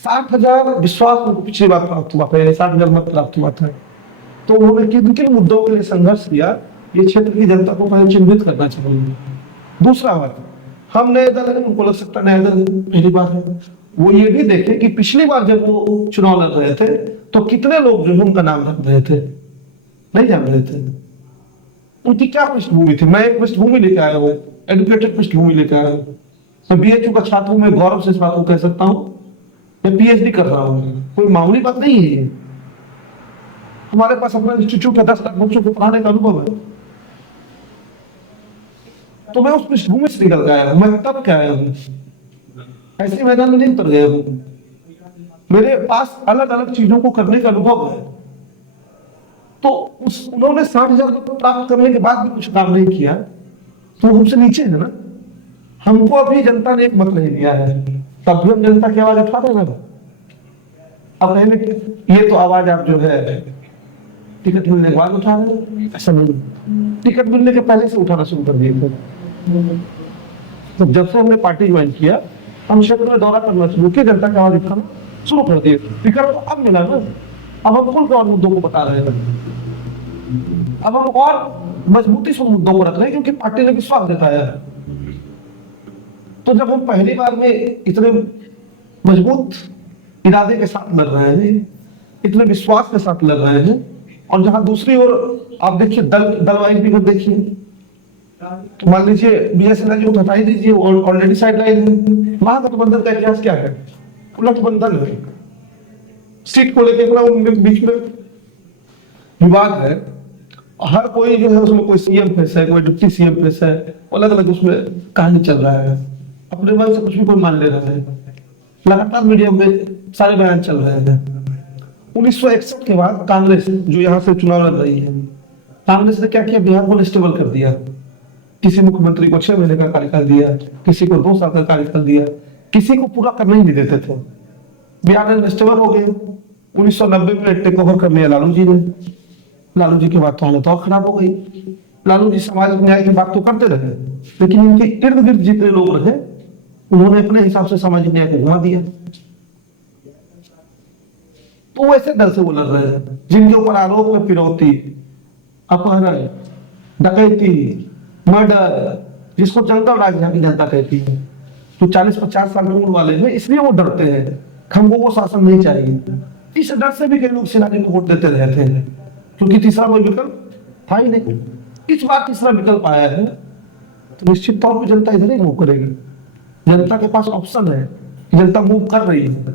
60,000 विश्वास उनको पिछली बार प्राप्त हुआ, पहले 60,000 मत प्राप्त हुआ था। तो उन्होंने किन किन मुद्दों के लिए संघर्ष किया, ये क्षेत्र की जनता को पहले चिन्हित करना चाहिए। दूसरा बात, हम नए दल हैं, उनको लग सकता है नया दल है, पहली बात है। वो ये भी देखे कि पिछली बार जब वो चुनाव लड़ रहे थे तो कितने लोग जो है उनका नाम रख रहे थे, नहीं जान रहे थे। उनकी क्या पृष्ठभूमि थी? मैं एक पृष्ठभूमि लेके आया हूँ, एडुकेटेड पृष्ठभूमि लेके आया हूँ। मैं बीएचयू का छात्र हूँ, मैं गौरव से इस बात को कह सकता हूँ। मैं पीएचडी कर रहा हूँ, कोई मामूली बात नहीं है ये। हमारे पास अपना इंस्टीट्यूट का 10 लाख बच्चों को पढ़ाने का अनुभव है। तो मैं उस पृष्ठभूमि से निकल के आया हूँ, मैं तब क्या आया हूँ, ऐसे मैदान में नहीं उतर गया हूँ। मेरे पास अलग अलग चीजों को करने का अनुभव है। तो उन्होंने 60,000 प्राप्त करने के बाद भी कुछ काम नहीं किया, तो हमसे नीचे है ना। हमको अभी जनता ने एक मत नहीं दिया है, तब भी हम जनता की आवाज उठा रहे हैं। अब कहने ये तो आवाज आप जो है टिकट मिलने के बाद उठा रहे हैं, ऐसा नहीं, टिकट मिलने के पहले से उठाना शुरू कर दिए थे। तो जब से हमने पार्टी ज्वाइन किया, हम क्षेत्र में दौरा करना शुरू किया, जनता की आवाज उठाना शुरू कर दिए। टिकट तो अब मिला ना, अब हम खुल के और मुद्दों को बता रहे हैं। अब हम और मजबूती से मुद्दों को रख रहे हैं क्योंकि पार्टी ने विश्वास दिखाया है। तो जब हम पहली बार में इतने मजबूत इरादे के साथ लड़ रहे हैं, इतने विश्वास के साथ लड़ रहे हैं, और जहां दूसरी ओर आप देखिए दल वाइज भी देखिए, तो मान लीजिए बीएसएनएल जी को हटा ही दीजिए, ऑलरेडी साइड लाइन है। महागठबंधन का इतिहास क्या है? उलटबंधन है। सीट को लेकर उनके बीच में विवाद है। हर कोई जो है उसमें कोई सीएम फेस है, कोई डिप्टी सीएम फेस है, अलग अलग उसमें कहानी चल रहा है। अपने मन से कुछ भी कोई मान ले रहा है। लगातार मीडिया में सारे बयान चल रहे हैं। 1961 के बाद कांग्रेस जो यहाँ से चुनाव लड़ रही है, कांग्रेस ने क्या किया? बिहार को अनस्टेबल कर दिया। किसी मुख्यमंत्री को 6 महीने का कार्यकाल दिया, किसी को 2 साल का कार्यकाल दिया, किसी को पूरा करने ही नहीं देते थे। बिहार में अनस्टेबल हो गए। 1990 में टेक ओवर कर लिया लालू जी ने। लालू जी के बाद तो हालत और खराब हो गई। लालू जी सामाजिक न्याय की बात तो करते रहे, लेकिन इनके इर्द गिर्द जितने लोग रहे उन्होंने अपने हिसाब से सामाजिक न्याय को घुमा दिया। तो वैसे दल से वो लड़ रहे हैं जिनके ऊपर आरोप है फिरौती, अपहरण, डकैती, मर्डर, जिसको जंगल राज यहाँ की जनता कहती है। तो 40-50 साल की उम्र वाले हैं, इसलिए वो डरते हैं। हमको वो शासन नहीं चाहिए। इस डर से भी कई लोग सेना को वोट देते रहे थे, क्योंकि तीसरा कोई विकल्प था ही नहीं। इस बार तीसरा विकल्प आया है, तो निश्चित तौर पर जनता इधर ही मूव करेगी। जनता के पास ऑप्शन है, जनता मूव कर रही है।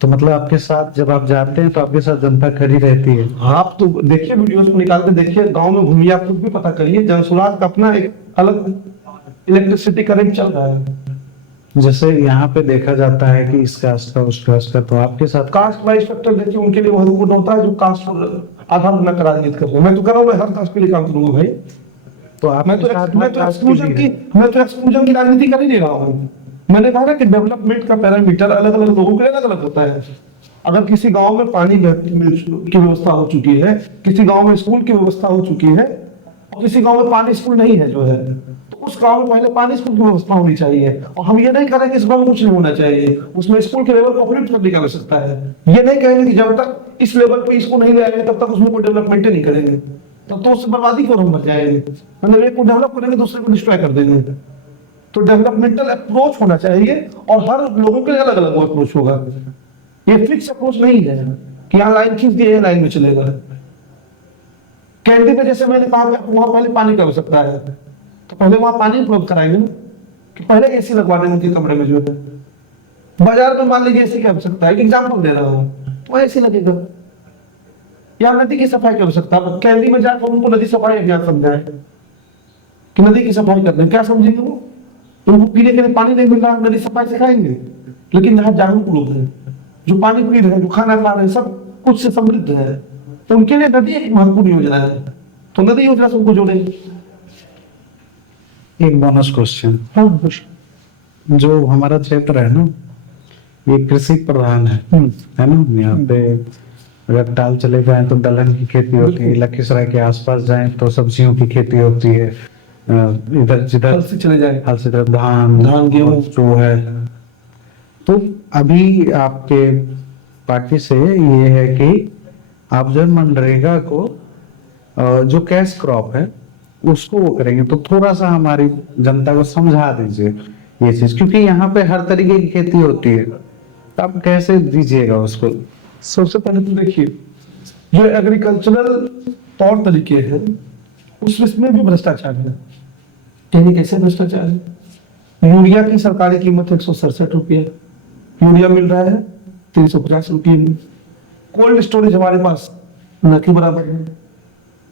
तो मतलब आपके साथ जब आप जाते हैं तो आपके साथ जनता खड़ी रहती है? आप तो देखिए, वीडियोस को निकाल के देखिए, गांव में घूमिए, आप खुद भी पता करिए। जनसुराज का अपना एक अलग इलेक्ट्रिसिटी करंट चल रहा है। जैसे यहाँ पे देखा जाता है कि इस कास्ट का उस कास्ट का, तो आपके साथ कास्ट वाइज फैक्टर देखिए उनके लिए महत्वपूर्ण होता है, जो कास्ट पर आधार बना कर राजनीति कर रहे हैं। मैं तो कर रहा हूँ, मैं हर कास्ट के लिए काम करूंगा भाई। तो आप मैं तो एक्सक्लूजन की राजनीति कर ही नहीं रहा हूँ। मैंने कहा ना कि डेवलपमेंट का पैरामीटर अलग अलग लोगों के लिए अलग अलग होता है। अगर किसी गांव में पानी की व्यवस्था हो चुकी है, किसी गांव में स्कूल की व्यवस्था हो चुकी है, और किसी गांव में पानी स्कूल नहीं है जो है, तो उस गांव में पहले पानी स्कूल की व्यवस्था होनी चाहिए। और हम ये नहीं कह रहे कि इस गांव में कुछ नहीं होना चाहिए, उसमें स्कूल के लेवल को अपग्रेड करने की आवश्यकता है। ये नहीं कहेंगे कि जब तक इस लेवल पे इसको नहीं ले आएंगे तब तक उसमें कोई डेवलपमेंट नहीं करेंगे, तब तो उससे बर्बादी को हम बच जाएंगे। मतलब एक को डेवलप करेंगे, दूसरे को डिस्ट्रॉय कर देंगे। तो डेवलपमेंटल अप्रोच होना चाहिए, और हर लोगों के लिए अलग अलग अप्रोच होगा। ये फिक्स अप्रोच नहीं है कि यहाँ लाइन खींच दिए लाइन में चलेगा। कैंडी में जैसे मैंने कहा वहां पहले पानी की आवश्यकता है, तो पहले वहां पानी उपलब्ध कराएंगे ना, कि पहले एसी लगवा देंगे उनके कमरे में जो है। बाजार में मान लीजिए एसी की आवश्यकता है, एग्जाम्पल दे रहा हूँ, तो एसी लगेगा। या नदी की सफाई की आवश्यकता है, कैंडी में जाकर उनको नदी सफाई अभियान समझाए कि नदी की सफाई करते हैं। क्या समझेंगे वो? उनको पीने के लिए पानी नहीं मिल रहा, नदी सफाई सिखाएंगे। लेकिन यहाँ जागरूक लोग हैं, जो पानी पी रहे हैं, जो खाना खा रहे हैं, सब कुछ से समृद्ध है, तो उनके लिए नदी एक महत्वपूर्ण योजना है। तो नदी योजना से उनको जोड़ेंगे। एक बोनस क्वेश्चन, हाँ, जो हमारा क्षेत्र है ना, ये कृषि प्रधान है ना। यहाँ पे अगर टाल चले जाए तो दलहन की खेती होती है, लखीसराय के आसपास जाए तो सब्जियों की खेती होती है, इधर जिधर से चले जाए हाल से धान गेहूं जो है। तो अभी आपके पार्टी से ये है कि आप जो मनरेगा को जो कैश क्रॉप है उसको वो करेंगे, तो थोड़ा सा हमारी जनता को समझा दीजिए। ये चीज, क्योंकि यहाँ पे हर तरीके की खेती होती है, तो आप कैसे दीजिएगा उसको? सबसे पहले तो देखिए, जो एग्रीकल्चरल तौर तरीके हैं उसमें भी भ्रष्टाचार है। यानी कैसे भ्रष्टाचार है? यूरिया की सरकारी कीमत 167 रुपये, यूरिया मिल रहा है 350 रुपये में। कोल्ड स्टोरेज हमारे पास न के बराबर है।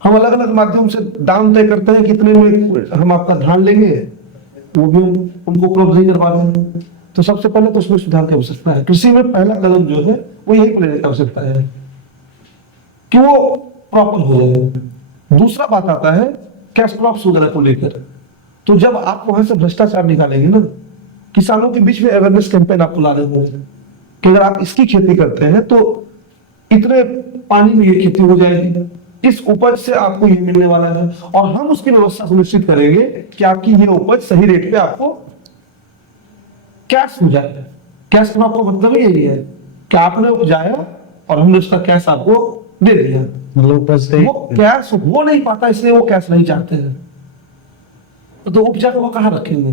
हम अलग अलग माध्यम से दाम तय करते हैं कितने में हम आपका धान लेंगे, वो भी उनको उपलब्ध नहीं करवा रहे हैं। तो सबसे पहले तो उसमें सुधार की आवश्यकता है। कृषि में पहला कदम जो है वो यही लेने की आवश्यकता है कि वो प्रॉपर हो जाए। दूसरा बात आता है कैश क्रॉप्स वगैरह को लेकर। तो जब आप वहां से भ्रष्टाचार निकालेंगे ना, किसानों के बीच में अवेयरनेस कैंपेन आपको लाने होंगे कि अगर आप इसकी खेती करते हैं तो इतने पानी में ये खेती हो जाएगी, इस उपज से आपको ये मिलने वाला है, और हम उसकी व्यवस्था सुनिश्चित करेंगे कि आपकी ये उपज सही रेट पे आपको कैश हो जाए। कैश क्रॉप का मतलब यही है कि आपने उपजाया और हमने उसका कैश आपको दे दिया। वो कैश हो नहीं पाता, इसलिए वो कैश नहीं चाहते हैं। तो उपजा को वो कहाँ रखेंगे?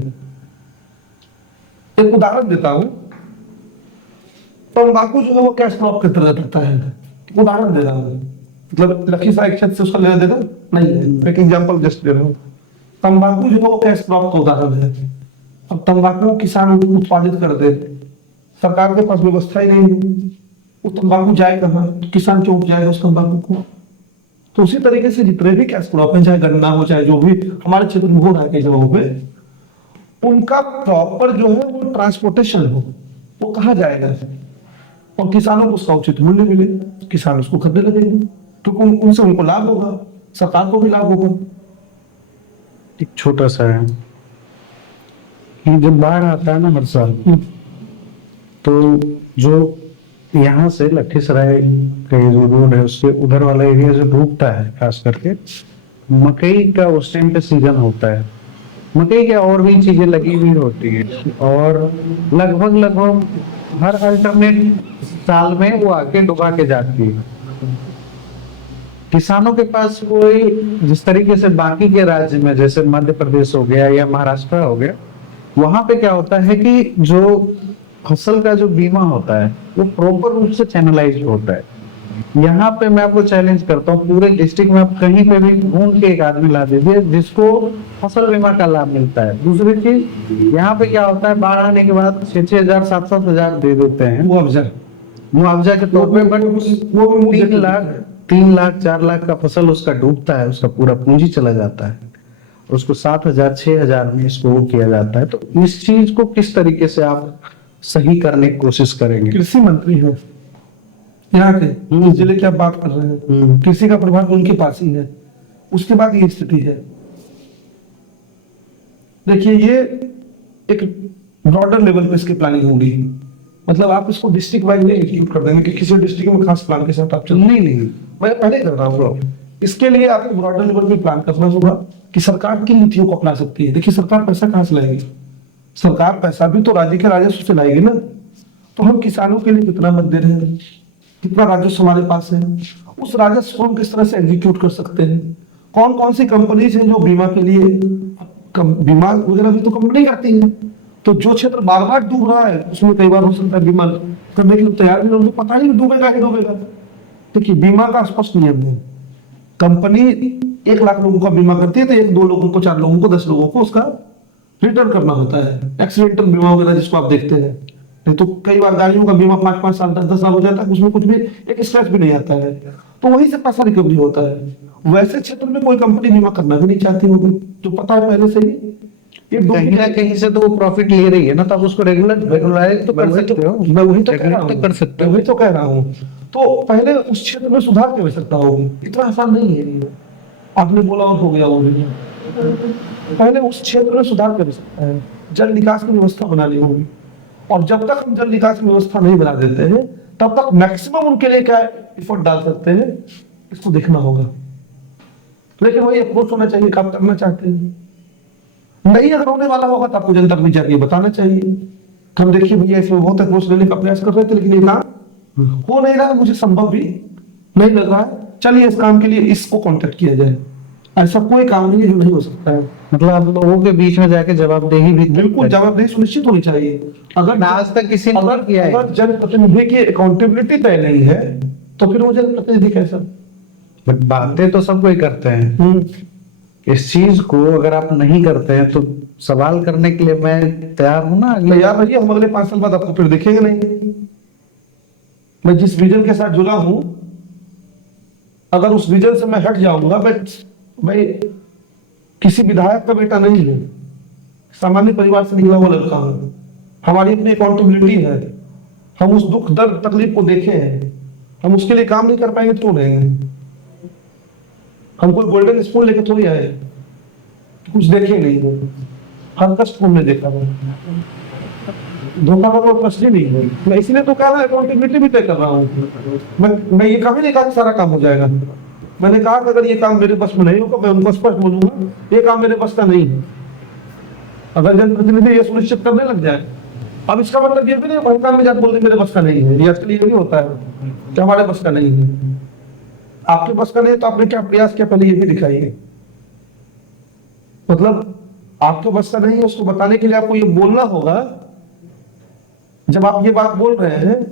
एक उदाहरण देता हूं, तंबाकू जो है वो कैश क्रॉप के तरह रहता है। उदाहरण दे रहा हूं, मतलब लखीसराय क्षेत्र से उसका लेना देना नहीं है, एक एग्जांपल जस्ट दे रहा हूं। तंबाकू जो है वो कैश क्रॉप का उदाहरण है। अब तंबाकू किसान उत्पादित कर दे, सरकार के पास व्यवस्था ही नहीं है, वो तंबाकू जाए कहाँ? किसान क्यों उपजाएगा उस तंबाकू को? तो उसी तरीके से जितने भी कैश क्रॉप है, चाहे गन्ना हो चाहे जो भी हमारे क्षेत्र में हो रहा है कई जगहों पे, उनका प्रॉपर जो है वो ट्रांसपोर्टेशन हो, वो कहाँ जाएगा और किसानों को उसका उचित मूल्य मिले, किसान उसको खरीदने लगेंगे, तो उनसे उनको लाभ होगा, सरकार को भी लाभ होगा। एक छोटा सा है कि जब बाढ़ आता है ना हर साल, तो जो यहाँ से लखीसराय का जो रोड है उसके उधर वाला एरिया जो डूबता है, खास करके मकई का उस टाइम पे सीजन होता है, मकई के और भी चीजें लगी हुई होती है, और लगभग हर अल्टरनेट साल में वो आके डुबा के जाती है। किसानों के पास कोई, जिस तरीके से बाकी के राज्य में जैसे मध्य प्रदेश हो गया या महाराष्ट्र हो गया, वहां पे क्या होता है कि जो फसल का जो बीमा होता है वो प्रॉपर रूप से चैनलाइज होता है। यहाँ पे मैं आपको चैलेंज करता हूँ, पूरे डिस्ट्रिक्ट में आप कहीं पे भी ढूंढ के एक आदमी ला दीजिए जिसको फसल बीमा का लाभ मिलता है। दूसरी चीज, यहाँ पे क्या होता है, बाढ़ आने के बाद 6,000 7,000 दे देते हैं मुआवजा के तौर पे, बट वो 3 लाख 4 लाख का फसल उसका डूबता है, उसका पूरा पूंजी चला जाता है, उसको 7,000 6,000 में इसको वो किया जाता है। तो इस चीज को किस तरीके से आप सही करने की कोशिश करेंगे? कृषि मंत्री है यहाँ के, जिले की आप बात कर रहे हैं, कृषि का प्रभाग उनके पास ही है। उसके बाद ये स्थिति है, देखिए ये एक ब्रॉडर लेवल पे इसकी प्लानिंग होगी। मतलब आप इसको डिस्ट्रिक्ट वाइज नहीं एग्जीक्यूट कर देंगे कि किसी डिस्ट्रिक्ट में खास प्लान के साथ आप चल, नहीं मैं पहले कर रहा हूँ। इसके लिए आपको ब्रॉडर लेवल पे प्लान करना होगा कि सरकार किन नीतियों को अपना सकती है। देखिए सरकार पैसा कहाँ से लाएगी? सरकार पैसा भी तो राज्य के राजस्व से लाएगी ना। तो हम किसानों के लिए कितना मत दे रहे हैं, कितना राजस्व हमारे पास है, उस राजस्व को हम किस तरह से एग्जीक्यूट कर सकते हैं। कौन कौन सी कंपनीज हैं जो बीमा के लिए, बीमा वगैरह भी तो कंपनी करती है। तो जो क्षेत्र बार बार डूब रहा है उसमें कई बार हो सकता है बीमा करने के लिए तैयार भी नहीं, पता ही नहीं डूबेगा ही डूबेगा। देखिए बीमा का स्पष्ट नियम है, कंपनी 1 लाख लोगों का बीमा करती है तो 1-2 लोगों को, 4 लोगों को, 10 लोगों को उसका रिटर्न करना होता है। एक्सीडेंटल बीमा वगैरह जिसको आप देखते हैं, नहीं तो कई बार गाड़ियों का बीमा 5-5 साल 10-10 साल हो जाता है, उसमें कुछ भी एक स्क्रैच भी नहीं आता है, तो वहीं से पैसा रिकवरी होता है। वैसे क्षेत्र में कोई कंपनी बीमा करना भी नहीं चाहती होगी, जो पता है पहले से ही ये कहीं ना कहीं से तो वो प्रॉफिट ले रही है ना, तो आप उसको रेगुलराइज तो कर सकते हो। मैं वही तो कह रहा हूँ, कर सकते हो, वही तो कह रहा हूँ। तो पहले उस क्षेत्र में सुधार की आवश्यकता होगी, इतना आसान नहीं है। आपने बोला और हो गया वो भी, पहले उस क्षेत्र में सुधार कर सकता है, जल निकास की व्यवस्था बनानी होगी। और जब तक हम जल निकास की व्यवस्था नहीं बना देते हैं तब तक मैक्सिमम उनके लिए क्या एफर्ट डाल सकते हैं, इसको देखना होगा। लेकिन वही अप्रोच होना चाहिए, काम करना चाहते हैं। नहीं अगर होने वाला होगा तो आपको जनता को जाके बताना चाहिए। हम देखिए भैया इसमें बहुत अप्रोच लेने का प्रयास कर रहे थे, लेकिन ये काम हो नहीं रहा, मुझे संभव भी नहीं लग रहा है, चलिए इस काम के लिए इसको कॉन्टेक्ट किया जाए। ऐसा कोई काम नहीं है जो नहीं हो सकता है। मतलब आप लोगों के बीच में जाके जवाबदेही भी बिल्कुल जवाबदेही सुनिश्चित होनी चाहिए। अगर आज तक किसी ने नहीं किया है। अगर जनप्रतिनिधि की अकाउंटेबिलिटी तय नहीं है तो फिर वो जनप्रतिनिधि कैसा? बट बातें तो सब कोई करते हैं, इस चीज को अगर आप नहीं करते हैं तो सवाल करने के लिए मैं तैयार हूं ना। तैयार रहिए, हम अगले 5 साल बाद आपको फिर देखेंगे नहीं। मैं जिस विजन के साथ जुड़ा हूं, अगर उस विजन से मैं हट जाऊंगा, मैं किसी विधायक का बेटा नहीं हूं, सामान्य परिवार से निकला हुआ लड़का हूं। हमारी अपनी अकाउंटेबिलिटी है, हम उस दुख दर्द तकलीफ को देखे हैं, हम उसके लिए काम नहीं कर पाएंगे तो रहेंगे। हम कोई गोल्डन स्पून लेके थोड़ी आए, कुछ देखे नहीं हो, हर कष्ट को हमने देखा है, धोखा का कोई प्रश्न ही नहीं है। मैं इसलिए तो कह रहा अकाउंटेबिलिटी भी तय कर रहा हूँ। मैं ये कभी नहीं कहा कि सारा काम हो जाएगा। मैंने कहा कि अगर ये काम मेरे बस में नहीं होगा, मैं उनको स्पष्ट बोलूंगा ये काम मेरे बस का नहीं है। अगर जनप्रतिनिधि ये सुनिश्चित करने लग जाए, अब इसका मतलब ये भी नहीं हर काम में जाकर बोल दे मेरे बस का नहीं है। ये असली ये भी होता है कि हमारे बस का नहीं है। आपके बस का नहीं है तो आपने क्या प्रयास किया, पहले ये भी दिखाइए। मतलब आपके बस का नहीं है उसको बताने के लिए आपको ये बोलना होगा। जब आप ये बात बोल रहे हैं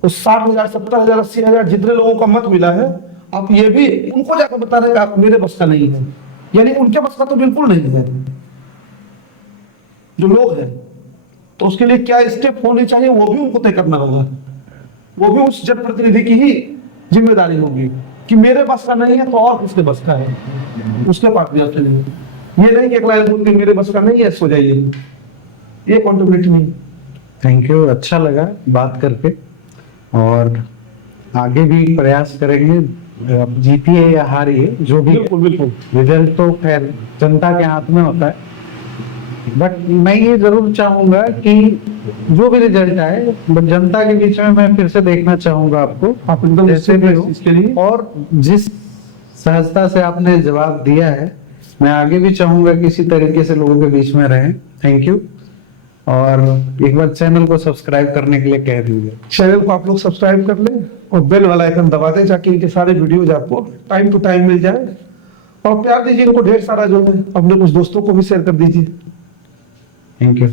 तो 60,000, 70,000, 80,000 जितने लोगों का मत मिला है, आप ये भी उनको जाकर बता रहे हैं आप मेरे बस का नहीं है, यानी उनके बस का तो बिल्कुल नहीं है जो लोग हैं। तो उसके लिए क्या स्टेप होने चाहिए वो भी उनको तय करना होगा। वो भी उस जनप्रतिनिधि की ही जिम्मेदारी होगी कि मेरे बस का नहीं है तो और किसके बस का है, उसके पास भी ऑप्शन नहीं। ये नहीं कि अगला बोल के मेरे बस का नहीं है सो जाइए, ये अकाउंटेबिलिटी नहीं। थैंक यू, अच्छा लगा बात करके और आगे भी प्रयास करेंगे। अब जीतिए या हारिए जो भी, बिल्कुल बिल्कुल रिजल्ट तो खैर जनता के हाथ में होता है। बट मैं ये जरूर चाहूंगा कि जो भी रिजल्ट आए बट जनता के बीच में मैं फिर से देखना चाहूंगा आपको, आप एकदम जैसे भी हो। इसके लिए और जिस सहजता से आपने जवाब दिया है, मैं आगे भी चाहूंगा कि इसी तरीके से लोगों के बीच में रहें। Thank you. और एक बार चैनल को सब्सक्राइब करने के लिए कह दीजिए। चैनल को आप लोग सब्सक्राइब कर लें और बेल वाला आइकन दबा दें ताकि इनके सारे वीडियोज आपको टाइम टू टाइम मिल जाए। और प्यार दीजिए इनको ढेर सारा, जो है अपने कुछ दोस्तों को भी शेयर कर दीजिए। Thank you.